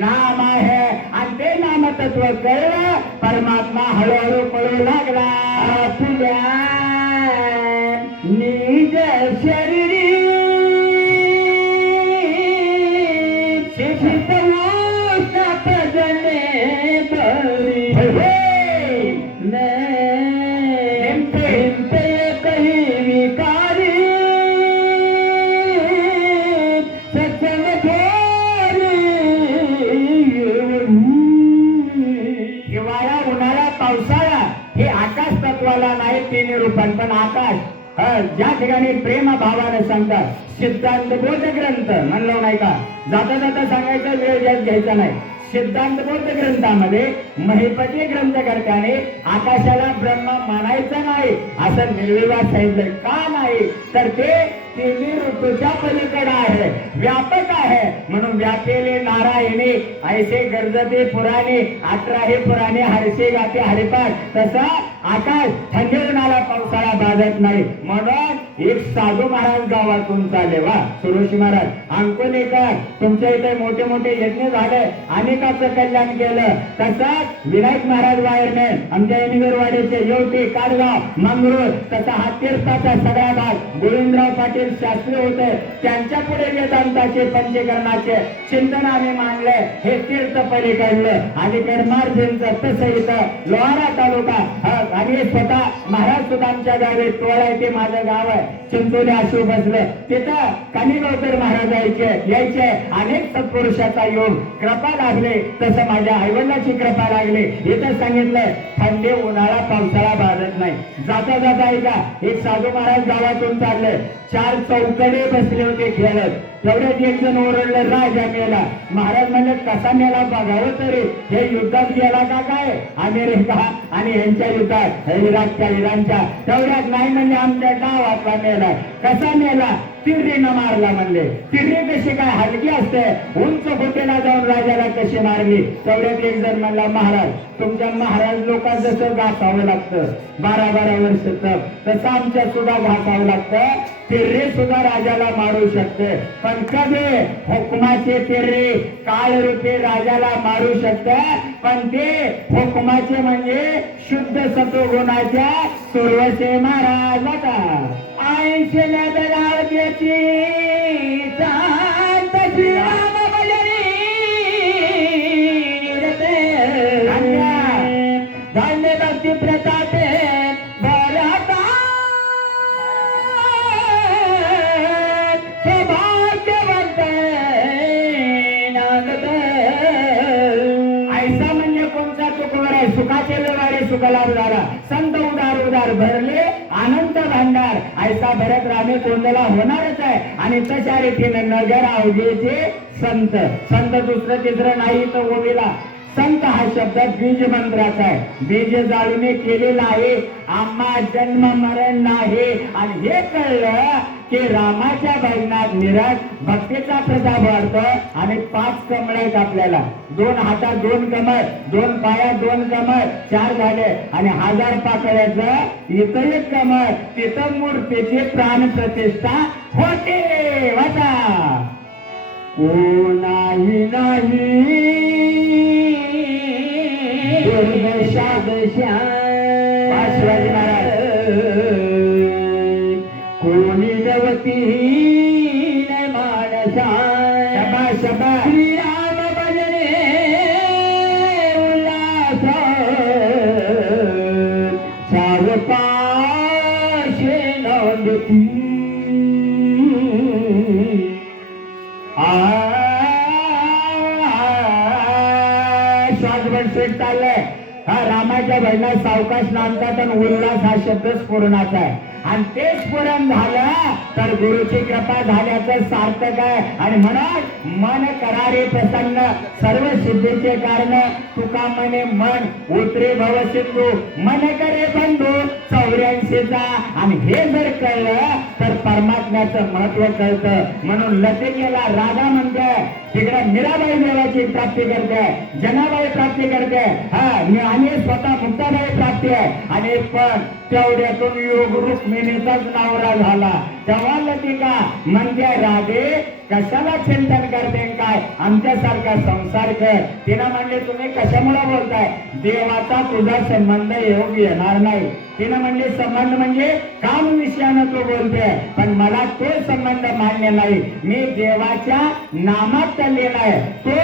नाम आहे, आणि ते नाम तत्व कळलं परमात्मा हळूहळू कळू लागला. तुझ्या निज शरीरी नाही तिन्ही रूपान पण आकाश ज्या ठिकाणी प्रेम भावाने सांगतात. सिद्धांत बोध ग्रंथ म्हणलो नाही का, जाता जाता सांगायचा वेळ जास्त घ्यायचा नाही. सिद्धांत बोध ग्रंथामध्ये महिपती ग्रंथकर्त्याने आकाशाला ब्रह्म मानायचं नाही असं निर्विवाद सांगितलं. का नाही तर ते तिन्ही ऋतूच्या पलीकडे आहे, व्यापक आहे. म्हणून व्यापेले नारायणी ऐसे गरजते पुराणे 18 पुराणे हरसे गाते हरिपाठ. तसा आकाश थंडी उन्हाला पावसाळा बाधत नाही. म्हणून एक साधू महाराज गावातून चाले वा सुरोशी महाराज अंकोलेकर तुमच्या इथे मोठे मोठे यज्ञ झाले, अनेकांचं कल्याण केलं. तसाच विनायक महाराज वायरमॅन आमच्या एनिगरवाडीचे येवटी काडगाव मंगरूळ, तसा हा तीर्थाचा सगळा भाग गोविंदराव पाटील शास्त्री होते. त्यांच्या पुढे वेदांताचे पंचकरणाचे चिंतन आम्ही मांडले. हे तीर्थ पलीकडलं आणि कर्मार्जींचं तसं इथं लोहारा तालुका आणि स्वतः महाराज सुद्धा आमच्या गावी टोळा ते माझं गाव आहे चिंचोली आशू बसलं तिथं कानिगावकर महाराज यायचे. अनेक सत्पुरुषाचा योग कृपा लागले, तसं माझ्या आईवडिलाची कृपा लागली. इथं सांगितलंय थंडी उन्हाळा पावसाळा बाधत नाही. जाता जाता ऐका एक साधू महाराज गावातून चालले, 4 चौकडे बसले होते खेळत. तेवढ्यात एक जण ओरडलं राजा मेला. महाराज म्हणजे कसा मेला बघावं तरी, हे युद्धात गेला का काय अमेरिका आणि यांच्या युद्धात इराकच्या इराणच्या. तेवढ्यात नाही म्हणजे आमच्या गावातला मेला. कसा मेला? तिर्रीनं मारला म्हणले. तिर्री कशी काय हलकी असते, उंच खोटेला जाऊन राजाला कशी मारली. तेवढ्यात एक जण म्हणला महाराज तुमच्या महाराज लोकांना जसं घासावं लागतं 12-12 वर्ष तसं आमच्या सुद्धा घासावं लागतं. तिर्री सुद्धा राजाला मारू शकते, पण कधी हुकमाचे तिर्री काळ रूपी राजाला मारू शकते. पण ते हुकमाचे म्हणजे शुद्ध सत्वगुणाच्या सुरवसे महाराज होता. 80 दलावतीची धान्य भक्ती प्रतापे भरता सौभाग्यवंत नांदत. ऐसा म्हणजे कोणता चुकवर आहे सुखाचे लोणारे सुखलाभ झाला. संत उदार उदार भरले अनंत भांडार. ऐसा भरत रामे कोंदला होणारच आहे. आणि तशा रीतीने नगर अवघेचे संत. संत दुसरं तिसरं नाही तर ओळीला संत हा शब्द बीज मंत्राचा आहे. बीज जाळून केलेला आहे, आम्हा जन्म मरण नाही. आणि हे कळलं की रामाच्या भजनात निरत भक्तीचा प्रताप वाढतो. आणि 5 कमळ आहेत आपल्याला, 2 हातात 2 कमळ, 2 पायात 2 कमळ, 4 झाले. आणि 1000 पाकळ्याचं इथं 1 कमळ, तिथं मूर्तीची प्राण प्रतिष्ठा होते. वाचा कोणाही नाही शिवाजी महाराज कोणी नवती मानसा श्रीराम भजने उल्लास सावकाशे नोंदती. श्वास बन स्वीट चाललंय. हा रामाच्या भजनात सावकाश नांदतात आणि उल्हास हा शब्द स्फुरणाचा आहे आणि ते स्फुरण झालं तर गुरुची कृपा झाल्याचं सार्थक आहे. आणि म्हणून मन करारे प्रसन्न सर्व सिद्धीचे कारण तुका म्हणे मन उतरे भव सिंधू मन करे बंधू 84चा. आणि हे जर कळलं तर परमात्म्याचं महत्व कळतं. म्हणून लतिकेला राधा म्हणते, तिकडे मीराबाई देवाची प्राप्ती करते, जनाबाई प्राप्ती करते, आणि स्वतः मुक्ताबाई प्राप्ती आहे. आणि पण तेवढ्यातून योग रुक्मिणीचाच नवरा झाला. तेव्हा लतिका म्हणते, राधे कशाला चिंतन करते काय, आमच्यासारखा संसार कर. तिनं म्हणले, तुम्ही कशामुळे बोलताय, देवाचा तुझा संबंध येऊ येणार नाही. तिनं म्हणले, संबंध म्हणजे काम विषयानं तू बोलते, पण मला तो संबंध मान्य नाही. मी देवाच्या नामात चाललेला आहे, तो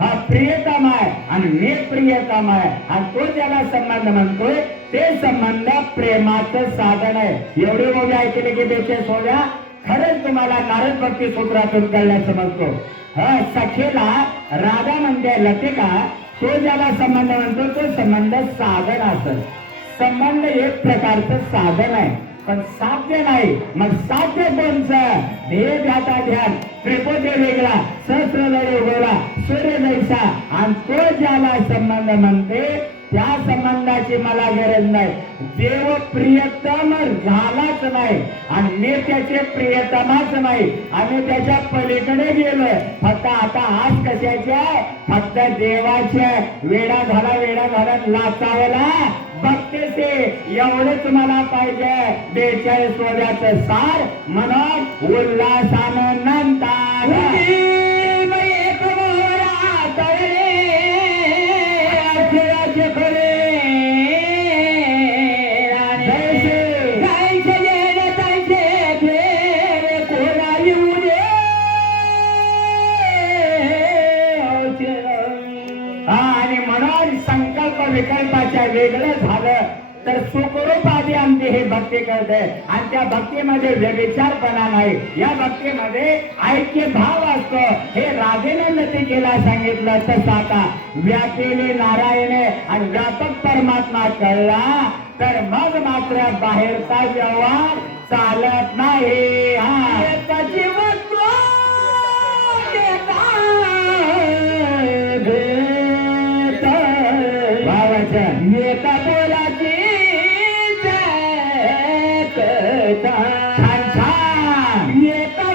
हा प्रियतम आहे आणि मी प्रियतम आहे. आणि तो ज्याला संबंध म्हणतोय ते संबंध प्रेमाचं साधन आहे. एवढे मोठे ऐकले की त्याचे सोड्या खरंच तुम्हाला नारद भक्ती सूत्रातून कळण्यास समजतो. सखेला राधा म्हणते, लतिका तो ज्याला संबंध म्हणतो तो संबंध साधन असत. संबंध एक प्रकारचं साधन आहे पण साध्य नाही. मग साध्य कोणचं, ध्येय ध्याता ध्यान, त्रिपोटे वेगळा, सहस्रदय उगवला, सूर्य जैसा. आणि तो ज्याला संबंध म्हणते त्या संबंधाची मला गरज नाही. देव प्रियतम झालाच नाही आणि मी त्याचे प्रियतमाच नाही. आम्ही त्याच्या पलीकडे गेलोय. फक्त आता आज कशाचे, फक्त देवाचे. वेडा झाला लाचावला बघतेसे एवढंच मला पाहिजे. 42 वर्षाचं सार म्हणून उल्हासानं नंतर विकल्पाच्या वेगळं झालं तर सुखरूप आधी आमची हे भक्ती करते. आणि त्या भक्तीमध्ये व्यभिचारपणा नाही, या भक्तीमध्ये ऐक्य भाव असतो. हे राधेने लतिकेला सांगितलं. तसं आता व्यापेले नारायणे आणि व्यापक परमात्मा कळला तर मग मात्र बाहेरचा व्यवहार चालत नाही. त्याची एका बोलाची छान छान एका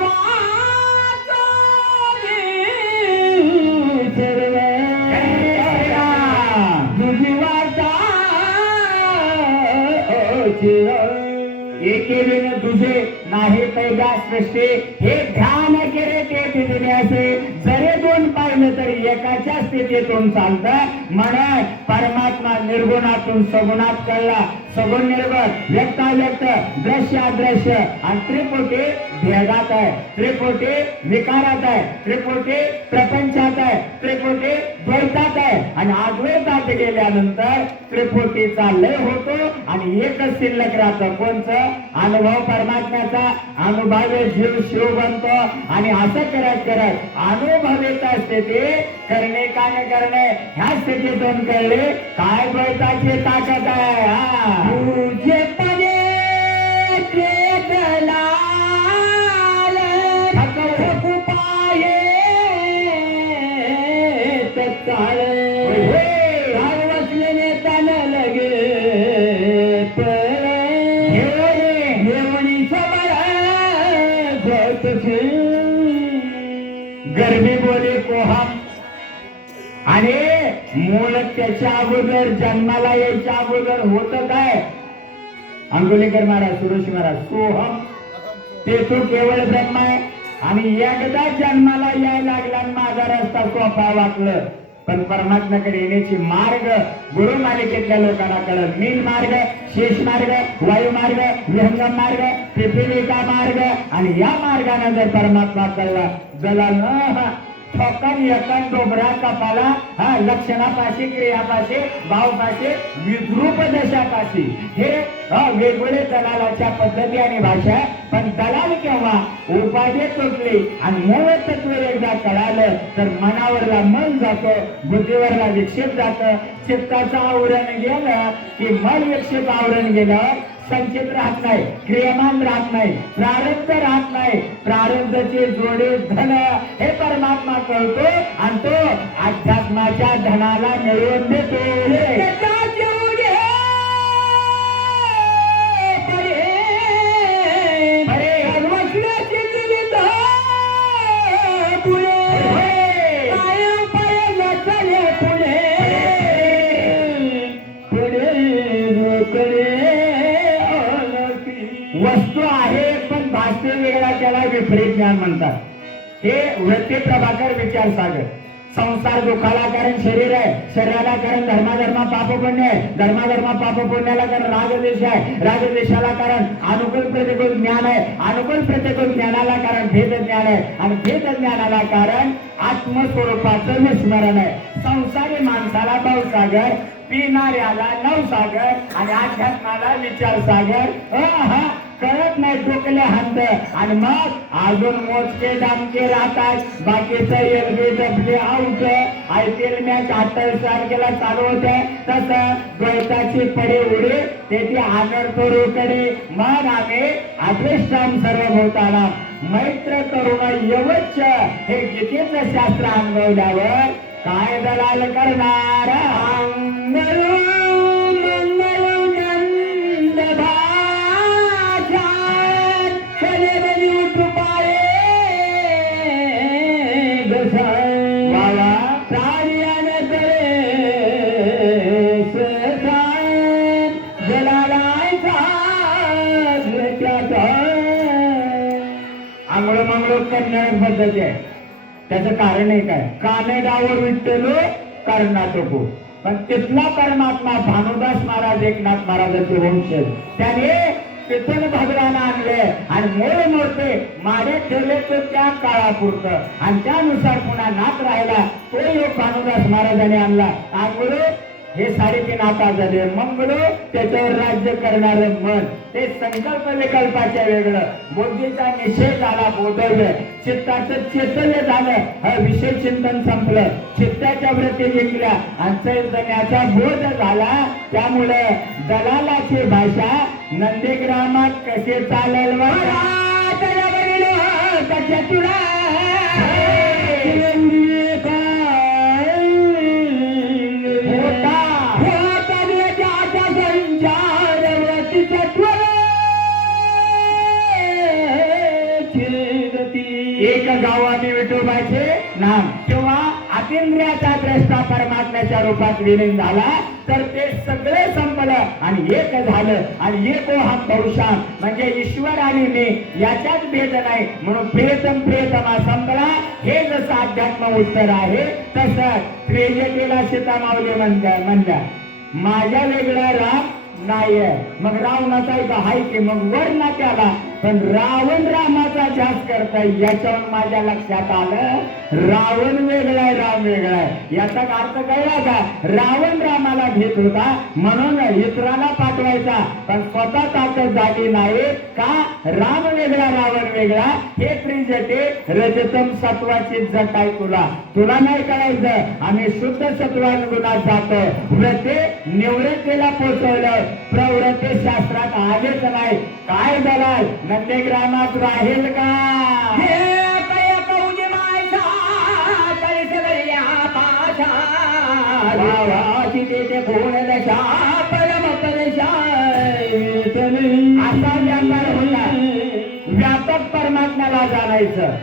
सर्व तुझी वार्ता एकेरीने तुझे नाही पैदा सृष्टी. हे ध्यान केले ते तिथे जरे दोन पाहिलं तरी एकाच्या स्थितीतून चालतं. म्हणून परमात्मा निर्गुणातून सगुणात कळला, सगुण निर्गुण, व्यक्ताव्यक्त, दृश्य अदृश्य. आणि त्रिपुटी भेदात आहे, त्रिपुटी विकारात आहे, त्रिपुटी प्रपंचात आहे, त्रिपुटी द्वैतात आहे. आणि अद्वैतात गेल्यानंतर त्रिपुटीचा लय होतो आणि एकच शिल्लक राहतं. कोणचं, अनुभव परमात्म्याचा. अनुभव जीव शिव बनतो. आणि असं करत करत अनुभवित स्थिती करणे का न करणे ह्या स्थितीतून कळले काय द्वैताची ताकद आहे. तुझे पदे तत्काळ बसलेले तन लगे गर्मी बोले कोहम. आणि मूल त्याच्या अगोदर जन्माला यायच्या अगोदर होत काय, अंगुलीकर महाराज, सुरेश महाराज, सोहम ते तू केवळ ब्रह्म आहे. आणि एकदा जन्माला यायला लागला माझा रस्ता सोपा वाटलं. पण परमात्म्याकडे येण्याची मार्ग गुरु मालिकेतल्या लोकांना कळत. मीन मार्ग, शेष मार्ग, वायू मार्ग, विहंगम मार्ग, पिपिलिका मार्ग. आणि या मार्गाने जर परमात्मा कळला जला न ठोकन यकन डोबरा कपाला लक्षणापाशी, क्रियापाशी, भावपाशी, विद्रूप दशापाशी. हे वेगवेगळे दलालाच्या पद्धती आणि भाषा पण दलाल केव्हा उपाधी तुटली आणि मूळ तत्व एकदा कळालं तर मनावरला मन जातो, बुद्धीवरला विक्षेप जात, चित्ताचं आवरण गेलं की मन विक्षेप आवरण गेलं संचित राहत नाही, क्रियमान राहत नाही, प्रारब्ध राहत नाही. प्रारब्धचे जोडे धन हे परमात्मा कळतो आणि तो अध्यात्माच्या धनाला मिळवून देतो. वस्तू आहे पण भाष्य वेगळा, त्याला विपरीत ज्ञान म्हणतात. हे वृत्ती प्रभाकर विचार सागर. संसार दुःखाला कारण शरीर आहे, शरीराला कारण धर्माधर्मा पाप पुण्य आहे, धर्माधर्मा पाप पुण्याला कारण रागदेश आहे, रागदेशाला कारण अनुकूल प्रतिकूल ज्ञान आहे, अनुकूल प्रतिकूल ज्ञानाला कारण भेद ज्ञान आहे आणि भेद ज्ञानाला कारण आत्मस्वरूपाचं विस्मरण आहे. संसारी माणसाला भावसागर, पिणाऱ्याला नवसागर आणि अध्यात्माला विचार सागर. कळत नाही डोकले हात आणि मग अजून मोजके दामके राहतात. बाकीचं एलबी डबली आउट, IPL मॅच 28 तारखेला चालू होते तसं द्वैताची पडे उडी त्याची आदर रोकडे. मग आम्ही अदृष्टाम सर्वभूताला मैत्र करून यवच्च हे गीतेचं शास्त्र अनुभवल्यावर काय दलाल करणार. आंघोळ मंगळ करणारी पद्धती आहे. त्याचं कारण आहे काय, कानेडावर विठ्ठल कर्नाटको. पण तिथला परमात्मा भानुदास महाराज, एकनाथ महाराजांचे वंशज, त्याने तिथून भगवान आणले आणि मोठे मोठे माडे ठेवले तो त्या काळापुरतं आणि त्यानुसार पुन्हा नाथ राहिला तो योग भानुदास महाराजांनी आणला. आंघोळ हे 3.5 आता झाले, मंगळो त्याच्यावर राज्य करणार मन. ते संकल्प विकल्पाच्या वेगळं, बुद्धीचा निषेध झाला, बोधवलं, चित्ताचं चेतव्य झालं, विषय चिंतन संपलं, चित्ताच्या वृत्ती जिंकल्या आणि चैतन्याचा बोध झाला. त्यामुळे दलालाची भाषा नंदीग्रामात कसे चालेल कशा तुला एक गावाने विठोबाचे नाम किंवा अतिंद्रियाचा द्रष्टा परमात्म्याच्या रूपात विलीन झाला तर ते सगळे संपलं आणि एक झालं आणि एक हा पौरुषाम म्हणजे ईश्वर आणि मी याच्यात भेद नाही म्हणून प्रियतम प्रियतमा संपला. हे जसं अध्यात्म उत्तर आहे तसं त्रिजटीला सीता माऊली म्हणल्या माझ्या वेगळा राम नाही आहे. मग रावणाचा एक हाय की मग वर ना त्याला पण रावण रामाचा ध्यास करताय. याच्यावर माझ्या लक्षात आलं रावण वेगळाय राम वेगळाय. याचा अर्थ कळला का, रावण रामाला घेत होता म्हणून इतराला पाठवायचा पण स्वतः ताकद झाली नाही का. राम वेगळा रावण वेगळा हे त्रिजटे रजतम सत्वाची जटाय तुला तुला नाही कळायचं. आम्ही शुद्ध सत्वान गुणात जातो. व्रते निवृत्तीला पोचवलं, प्रवृत्ती शास्त्रात आलेच नाही. काय दलाल नंदीग्रामात राहील का. असा व्यापार होता. व्यापक परमात्म्याला जाणायचं,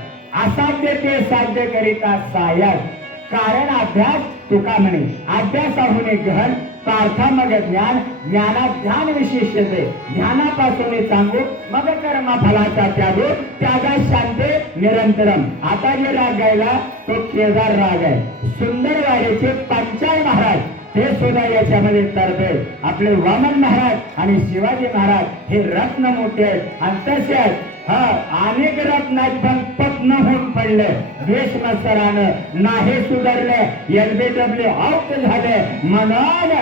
असाध्य ते साध्य करिता सायक. कारण अभ्यास तुका म्हणे अभ्यासाहुने गहन पार्था मग ज्ञान, ज्ञानात ज्ञान विशेषते, ज्ञानापासून सांगू मग कर्म फलाचा त्यागो, त्यागा शांते निरंतरम. आता जे राग गायला तो केदार राग आहे. सुंदरवाडीचे पंचाळ महाराज ते सुद्धा याच्यामध्ये तरबे. आपले वामन महाराज आणि शिवाजी महाराज हे रत्न मोठे आहेत आणि तसेच हा अनेक रत्नात पण पत्न होऊन पडले देशमस्तरानं नाही सुधारले LBW आउट झाले म्हणून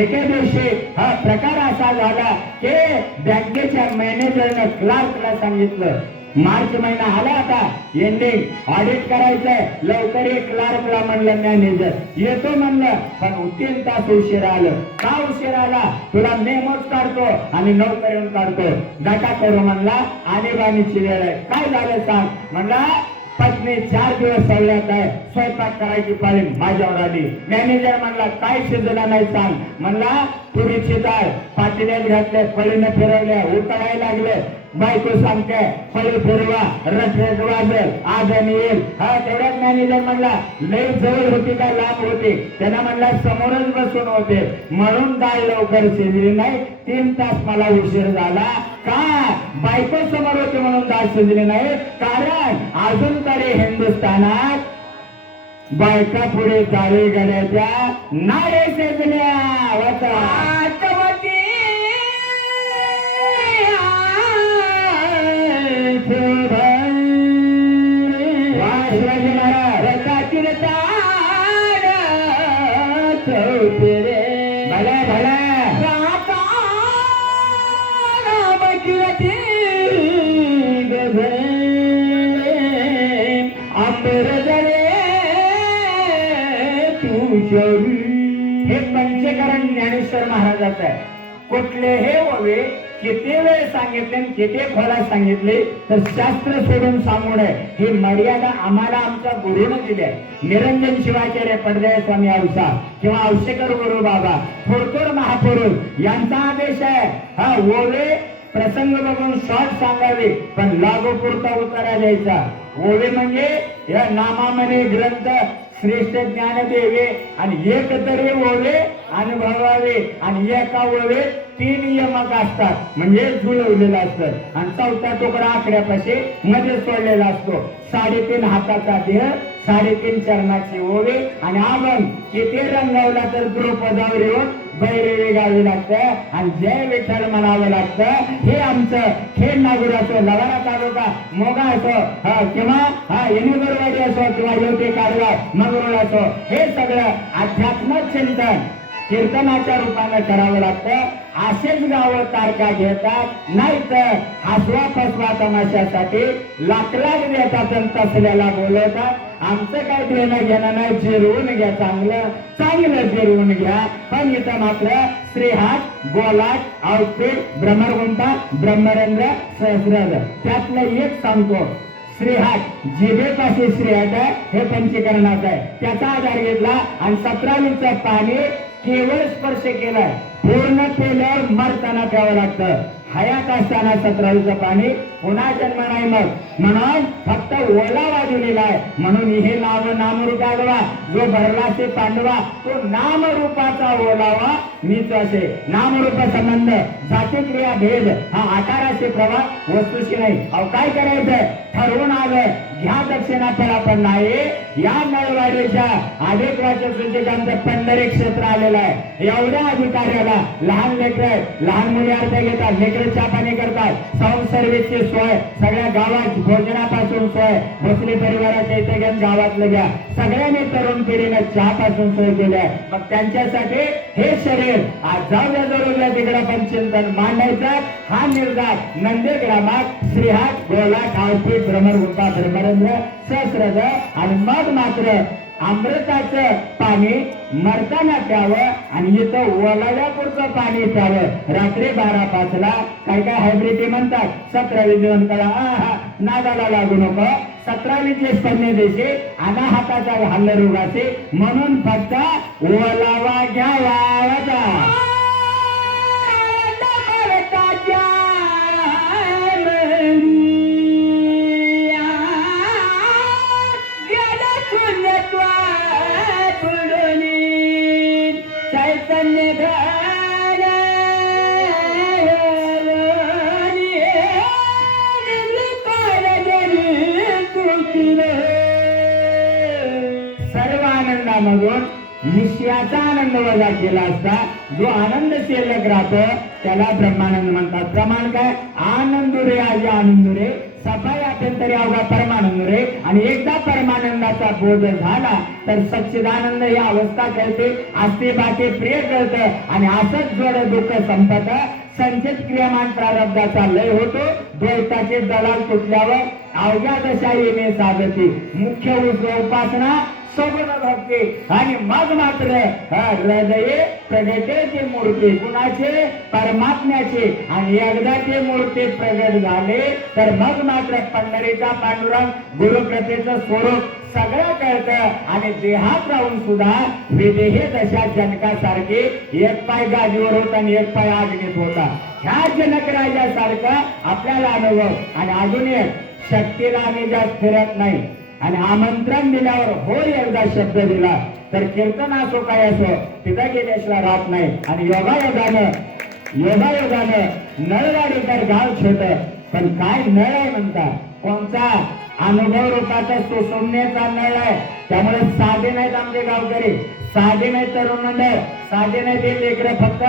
एके दिवशी हा प्रकार असा झाला की बँकेच्या मॅनेजरनं क्लार्कला सांगितलं मार्च महिना आला आता एंडिंग ऑडिट करायचंय लवकर एक क्लार्कला म्हणलं मॅनेजर येतो म्हणलं पण 3 तास उशीर आलं का उशीर आला तुला मेमोच काढतो आणि नोकर येऊन काढतो नका करू म्हणला आणीबाणीची वेळ आहे काय झालं सांग म्हणला पत्नी 4 दिवस सवल्यात आहे स्वयंपाक करायची पाळी माझ्यावर आली मॅनेजर म्हणला काय शिजलं नाही सांग म्हणला तुरीची डाळ पातेल्यात घातल्या पळीने फिरवल्या उतरायला लागले बायको सांगते पळी फिरवा रट वाजल आज आणि येईल हा तेवढ्याच मॅनेजर म्हणला लई जवळ होती का लांब होती त्यांना म्हणला समोरच बसून होते म्हणून डाळ लवकर शिजली नाही 3 तास मला उशीर झाला का बायको समोर होती म्हणून डाळ शिजली नाही कारण अजून तरी हिंदुस्थानात बायका पुढे ताळी गड्याच्या नाळे शिजल्या होता भला भला हे पंचकरण ज्ञानेश्वर महाराजाचं आहे कुठले हे ओवे किती वेळ सांगितले आणि किती खोला सांगितले तर शास्त्र सोडून सांगू नये ही मर्यादा आम्हाला आमच्या गुरुने दिली आहे निरंजन शिवाचार्य पडदे स्वामी औसा किंवा औषेकर गुरु बाबा थोरथोर महापुरुष यांचा आदेश आहे हा ओवे प्रसंग बघून शॉर्ट सांगावे पण लागू पुरता उतारा द्यायचा ओवे म्हणजे या नामामने ग्रंथ श्रेष्ठ ज्ञानदेवे आणि एक तरी ओवे अनुभवावे आणि एका ओवे 3 यमक असतात म्हणजे जुळवलेला असतं आणि चौथा तुकडा आकड्यापाशी मध्ये सोडलेला असतो 3.5 हाताचा देह 3.5 चरणाची ओवे आणि आपण किती रंगावला तर द्रुपदावर येऊन बैरेवे गावी लागतं आणि जय विठ्ठल म्हणावं लागतं हे आमचं खेड नागूर असो लवारा तालुका मोगा असो किंवा येणेगरवाडी असो किंवा योटे कारवा मगरूळ असो हे सगळं अध्यात्म चिंतन कीर्तनाच्या रूपाने करावं लागतं असेच गावं तारखा घेतात नाहीतर हसवा फसवा तमाशासाठी लाख देतात तसल्याला बोलवतात आमचं काय देणं घेणं नाही जिरवून घ्या चांगलं जिरवून घ्या पण इथं मात्र श्रीहाट गोलाट आउटफिट ब्रह्मगुंटा ब्रह्मरंद्र सहस्रद त्यातलं एक सांगतो श्रीहाट जिभेपाशी श्रीहाट आहे हे पंचकरणात आहे त्याचा आधार घेतला आणि 17वीचं पाणी केवळ स्पर्श केलाय पूर्ण केल्यावर मरताना प्यावं लागतं हयात असताना 17वीचं पाणी पुन्हा जन्म नाही मग म्हणून फक्त ओलावा दिलेला आहे म्हणून हे नामरूप आडवा जो भरला ते पांडवा तो नामरूपाचा ओलावा मीच असे नामरूप संबंध जातीक्रिया भेद हा आकाराचे प्रवाह वस्तूशी नाही अहो काय करायचंय ठरवून आलं घ्या दक्षिणा पण नाही या नळवाडीच्या अधिकवाच्या सूचकांचं पंढरी क्षेत्र आलेलं आहे एवढ्या अधिकाऱ्याला लहान लेकर लहान मुली अर्थ घेतात लेकर चहा पाणी करतात साऊंड सर्व्हिसची सोय सगळ्या गावात भोजनापासून सोय भोसले परिवाराच्या इथे घेऊन गावातलं घ्या सगळ्यांनी तरुण पिढीने चहापासून सोय केली आहे मग त्यांच्यासाठी हे शरीर आज जाऊया जरूर तिकडे पण चिंतन मांडायचं हा निर्धार नंदीग्रामात श्रीहाट गोलाट आउटफिट भ्रमरगुंटा ब्रह्मरंद्र सहस्रद आणि मग मात्र अमृताचं पाणी मरताना प्यावं आणि इथं ओलाव्यापुरतं पाणी प्यावं रात्री 12-5 ला काय हायब्रिडी म्हणतात 17वी दिवस कळा नादाला लागू नको 17वीचे स्तन्य देशी आणि हाताचा हल्ल रोगाचे म्हणून फक्त ओलावा घ्यावा सर्व आनंदामधून विषयाचा आनंद वजा केला असता जो आनंद शिल्लक राहतो त्याला ब्रह्मानंद म्हणतात प्रमाण काय आनंदुरे आजी आनंदुरे सफाई अभ्यंतरी अवघा परमानंद रे. आणि एकदा परमानंदाचा बोध झाला तर सच्चिदानंद ही अवस्था कळते, असते बाटे प्रिय कळतं. आणि असंच जोड दुःख संपत, संचित क्रियमान प्रारब्धाचा लय होतो. द्वैताचे दलाल तुटल्यावर अवघ्या दशा येणे साधती. मुख्य उपासना सगुण भक्ती. आणि मग मात्र हृदये प्रगटेची मूर्ती. कुणाचे? परमात्म्याचे. आणि एकदा ते मूर्ती प्रगट झाले तर मग मात्र पंढरीचा पांडुरंग गुरुप्रतेचं स्वरूप सगळं कळतं. आणि देहात राहून सुद्धा विदेही दशा जनकासारखी एक पाय गादीवर होता आणि एक पाय आग्नीत होता. ह्या जनकराजासारखा आपल्याला अनुभव. आणि अजून एक, शक्तीला आम्ही जास्त फिरत नाही. आणि आमंत्रण दिल्यावर हो एकदा शब्द दिला तर कीर्तन असो काय असो तिथं गेल्याशिवाय राहत नाही. आणि योगायोगानं नळवाडी तर गाव छोट, पण काय नळ आहे म्हणता, कोणता? अनुभव रूपाचा सुसुमनेचा नळ आहे. त्यामुळे साधे नाहीत आमचे गावकरी, साधे नाही तरुण मंडळ, साधे नाही ते लेकरं फक्त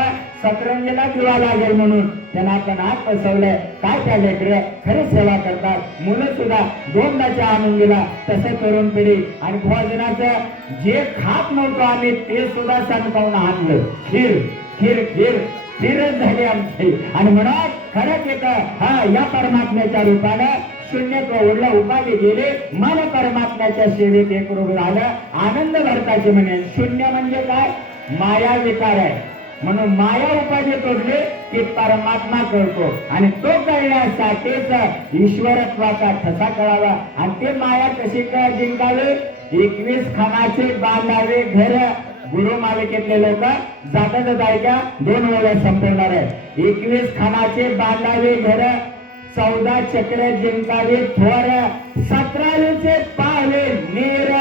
सतरंजीला दिवा लागेल म्हणून त्यांना आपण हात पसवलंय. काय त्या लेकरं खरी सेवा करतात. मुलं सुद्धा दोनदाच्या आणून दिला. तसे तरुण पिढी. आणि भोजनाचं जे खात नव्हतो आम्ही ते सुद्धा सणकावून आणलं. खीर खीर खीर खीरच झाली आमची. आणि म्हणून खरंच येतं या परमात्म्याच्या रूपानं शून्यत्व उडलं, उपाधी गेले, मन परमात्म्याच्या सेवेत एक रूप झालं. आनंद भरताचे म्हणे. शून्य म्हणजे काय? माया विकार आहे. म्हणून माया उपाधी तोडले की परमात्मा कळतो. आणि तो कळण्यासाठीच ईश्वरत्वाचा ठसा कळावा. आणि ते माया कशी काय जिंकावे? 21 खानाचे बांधावे घर. गुरु मालिकेतले लोक जातात ऐका, 2 वेळा संपवणार आहे. 21 खानाचे बांधावे घर, 14 चक्र जिंकावे थोर, 17 पावे नीर,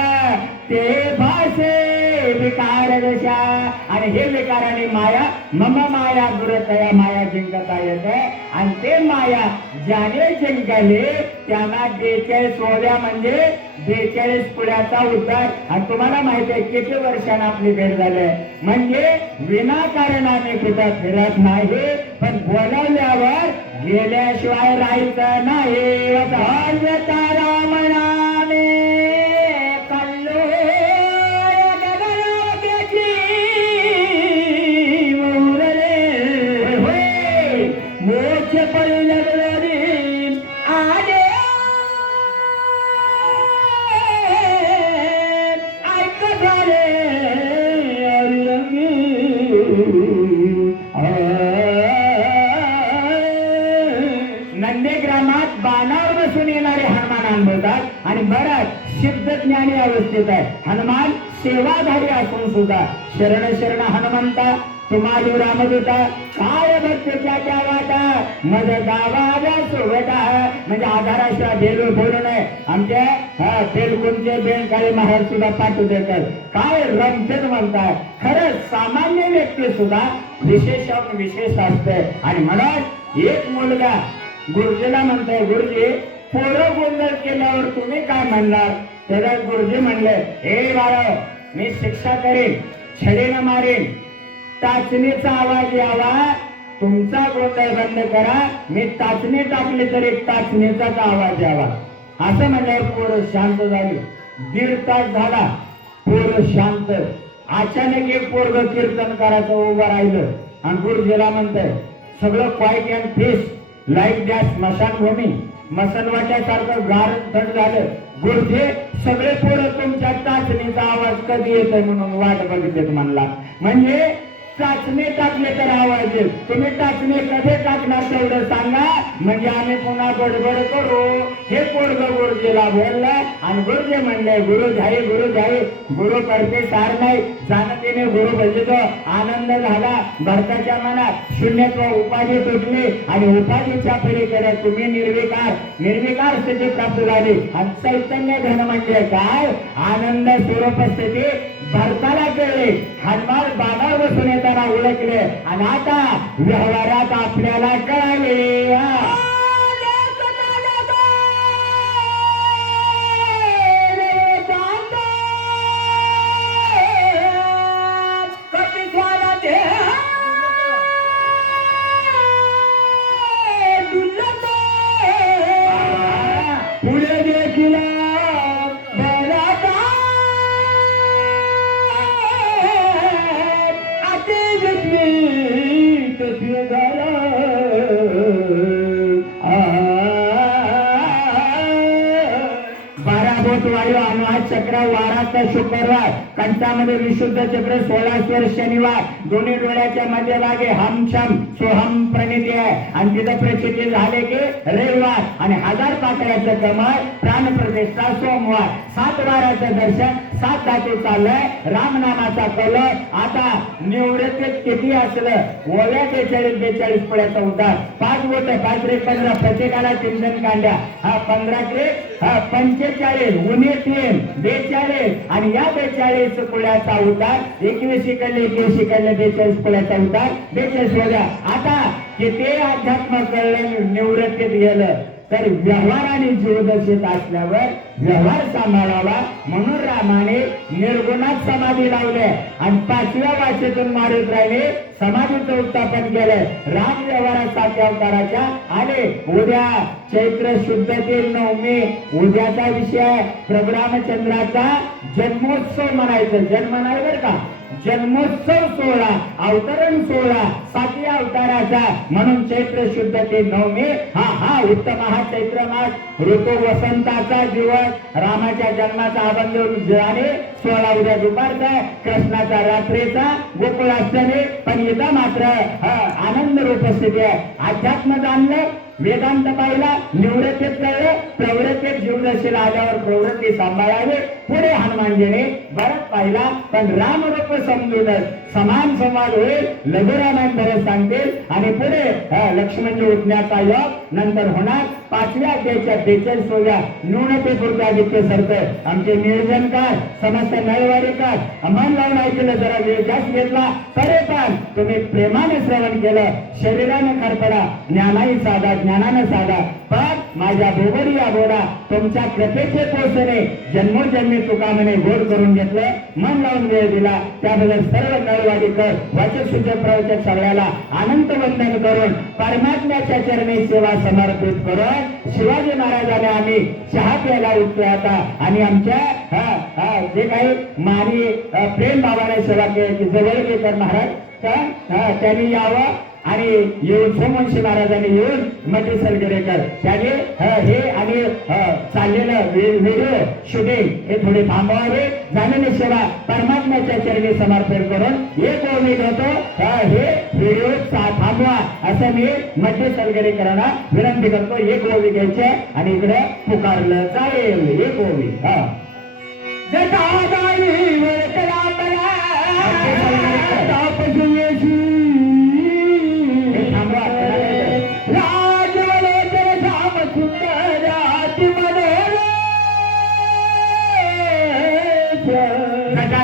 ते भाषे विकार दशा. आणि हे विकार आणि माया, मम माया दुरतया माया जिंकता येते. आणि ते माया ज्याने जिंकले त्यांना 42 ओव्या म्हणजे 42 पुढ्याचा उद्धार. आणि तुम्हाला माहिती आहे किती वर्षांना आपली भेट झाली. म्हणजे विनाकारणाने कुठं फिरत नाही, पण बोलावल्यावर गेल्याशिवाय राहायचं नाही. तारामणाने कल्लो गगनावतीची मुरले होय, मोक्ष पल्लवरी आले. ऐकत झाले नंदीग्रामात बाणावर बसून येणारे हनुमान अनुभवतात. आणि बरंच सिद्ध ज्ञानी अवस्थेत आहे हनुमान. सेवाधारी असून सुद्धा शरण शरण हनुमंता तुम्हाला रामदूता काय भक्तीच्या त्या वाटा मज गावाला सोबता. म्हणजे आधाराशिवाय बेलूर बोलू नये. आमच्या बेलकुंचे बेनकाळे महाराज सुद्धा पाठवू देतात. काय रमतेच म्हणतात. खरंच सामान्य व्यक्ती सुद्धा विशेषाहून विशेष असते. आणि म्हणून एक मुलगा गुरुजीला म्हणतोय, गुरुजी पोरं गोंधळ केल्यावर तुम्ही काय म्हणणार? त्याला गुरुजी म्हणले, हे बाळा मी शिक्षा करेन, छडीनं मारेन, टाचणीचा आवाज यावा, तुमचा गोंधळ बंद करा, मी टाचणी टाकली तरी टाचणीचाच आवाज यावा. असं म्हणल्यावर पोरं शांत झाली. 1.5 तास झाला पोरं शांत. अचानक एक पोरग कीर्तन करायचं उभं राहिलं. आणि गुरुजीला म्हणतंय, सगळं क्वाईट अँड पीस, लाईक द्या स्मशानभूमी. मसनवाट्यासारखं गार थंड झालं. गुरुजी सगळे पोरं तुमच्या टाचणीचा आवाज कधी येतोय म्हणून वाट बघितले म्हणला. म्हणजे चाचणी टाकले तर आवाज येईल. तुम्ही टाचणी कधी टाकणार तेवढं सांगा, म्हणजे आम्ही पुन्हा गडबड करू. हे पोरग गुरुजीला बोललं. आणि गुरुजी म्हणले, गुरु झाई गुरु झाई, गुरु करते सार नाही. जाणतीने गुरु भजितो. आनंद झाला भरताच्या मनात. शून्यत्व उपाधी तुटली. आणि उपाधीच्या पलीकडे तुम्ही निर्विकार स्थिती प्राप्त झाली. आणि चैतन्य घन म्हणजे काय? आनंद स्वरूप स्थिती भरताला कळले. हनुमान बाणावर बसून येताना ओळखले. आणि आता व्यवहारात आपल्याला कळाले. झाला बाराभूत वायू अनुवाद चक्र वाराचा शुक्रवार कंठामध्ये विशुद्ध चक्र 16 स्वर शनिवार दोन्ही डोळ्याच्या मध्यभागी हम छम सोहम प्रणिती आहे आणि तिथं प्रचिती झाले की रविवार आणि 1000 पाकळ्याचं कमळ प्राण प्रतिष्ठा सोमवार 7 वाराचं दर्शन 7 धातू चाललंय रामनामाचा कलश आता निवृत्तीत किती असलं ओव्या 42 पुढ्याचा उद्धार 5 बोट 5 रे 15 प्रत्येकाला चिंतन कांड्या हा 15 के 45 उन्हे 3 42 आणि या 42 पुढ्याचा उद्धार 21 इकडले 41 इकडले 42 पुढ्याचा उद्धार 42 वजा आता किती अध्यात्म कळलं निवृत्तीत गेलं तर व्यवहाराने जीवदर्शित असल्यावर व्यवहार सांभाळावा म्हणून रामाने निर्गुणात समाधी लावले आणि 5व्या वाचेतून मारत राहिले समाधीचं उत्थापन केलंय राम व्यवहारात 7 अवताराच्या आले उद्या चैत्र शुद्ध ते 9 मे उद्याचा विषय प्रभू रामचंद्राचा जन्मोत्सव म्हणायचं जन्म नाही बरं का जन्मोत्सव सोहळा अवतरण सोहळा 7व्या अवताराचा म्हणून चैत्र शुद्ध ते 9 मे हा उत्तम हा चैत्र मास ऋतू वसंताचा दिवस रामाच्या जन्माचा अभंग आणि सोहळा उद्या दुपारचा कृष्णाचा रात्रीचा गोकुळाष्टमी पण इथं मात्र आनंद रूप स्थिती आहे अध्यात्म जाणलं वेदांत पाहिला निवृत्तीत कळलं प्रवृत्तीत जीवदर्शन आल्यावर प्रवृत्ती सांभाळावी पुढे हनुमानजीने भरत पाहिला पण रामरूप समजूनच समान संवाद होईल लघुरामायण भरत सांगतील आणि पुढे लक्ष्मणजी उठण्याचा योग नंतर होणार 5व्या अध्यायाच्या 42व्या न्यूनतेपुरते आदित्य सरते आमचे नियोजनकार समस्त नळवाडीकर मन लावून ऐकलं जरा वेळ जास्त घेतला तरी पण तुम्ही प्रेमाने श्रवण केलं शरीराने खरपडा ज्ञानाही साधा ज्ञानाने साधा पण माझ्या बोबडी या बोला तुमच्या कृपेचे पोचणे जन्मोजन्मी तुका म्हणे गोड करून घेतलं मन लावून वेळ दिला त्याबद्दल सर्व नळवाडीकर वाचक सूचक प्रवचक सगळ्याला अनंत वंदन करून परमात्म्याच्या चरणी सेवा समर्पित करून शिवाजी महाराजांनी आम्ही चहा प्यायला उठलो आता आणि आमच्या जे काही मानी प्रेम भावाने सेवा केली जवळकेकर महाराज त्यांनी यावं आणि येऊन सोमवंशी महाराजांनी येऊन मठी सरगरेकर त्याने हे आणि चाललेलं व्हिडिओ शूटिंग हे थोडे थांबवावे झालेली सेवा परमात्म्याच्या चरणी समर्पण करून एक ओवी घेतो हे व्हिडिओ थांबवा असं मी मठी सरगरेकरांना विनंती करतो एक ओवी घ्यायचे आणि इकडे पुकारलं जाईल एक ओवी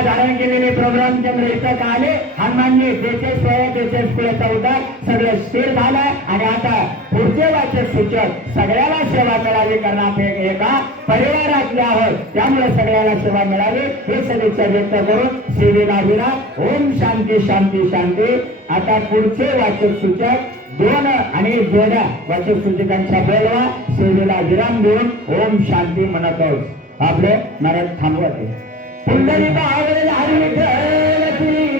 धारण केलेले प्रोग्राम चंद्र इथं आले हनुमानजी 43 पुढे उद्धार सगळं स्थिर झालं आणि आता पुढचे वाचक सूचक सगळ्याला सेवा मिळावी करणार एका परिवारातले आहोत त्यामुळे सगळ्याला सेवा मिळावी हे सदिच्छा व्यक्त करून सेवेला विराम ओम शांती शांती शांती आता पुढचे वाचक सूचक 2 आणि जोड्या वाचक सूचकांच्या बोलवा सेवेला विराम देऊन ओम शांती म्हणत आहोत आपले महाराज थांबवते पुंडलिक आवडेल हरी विठ्ठल श्री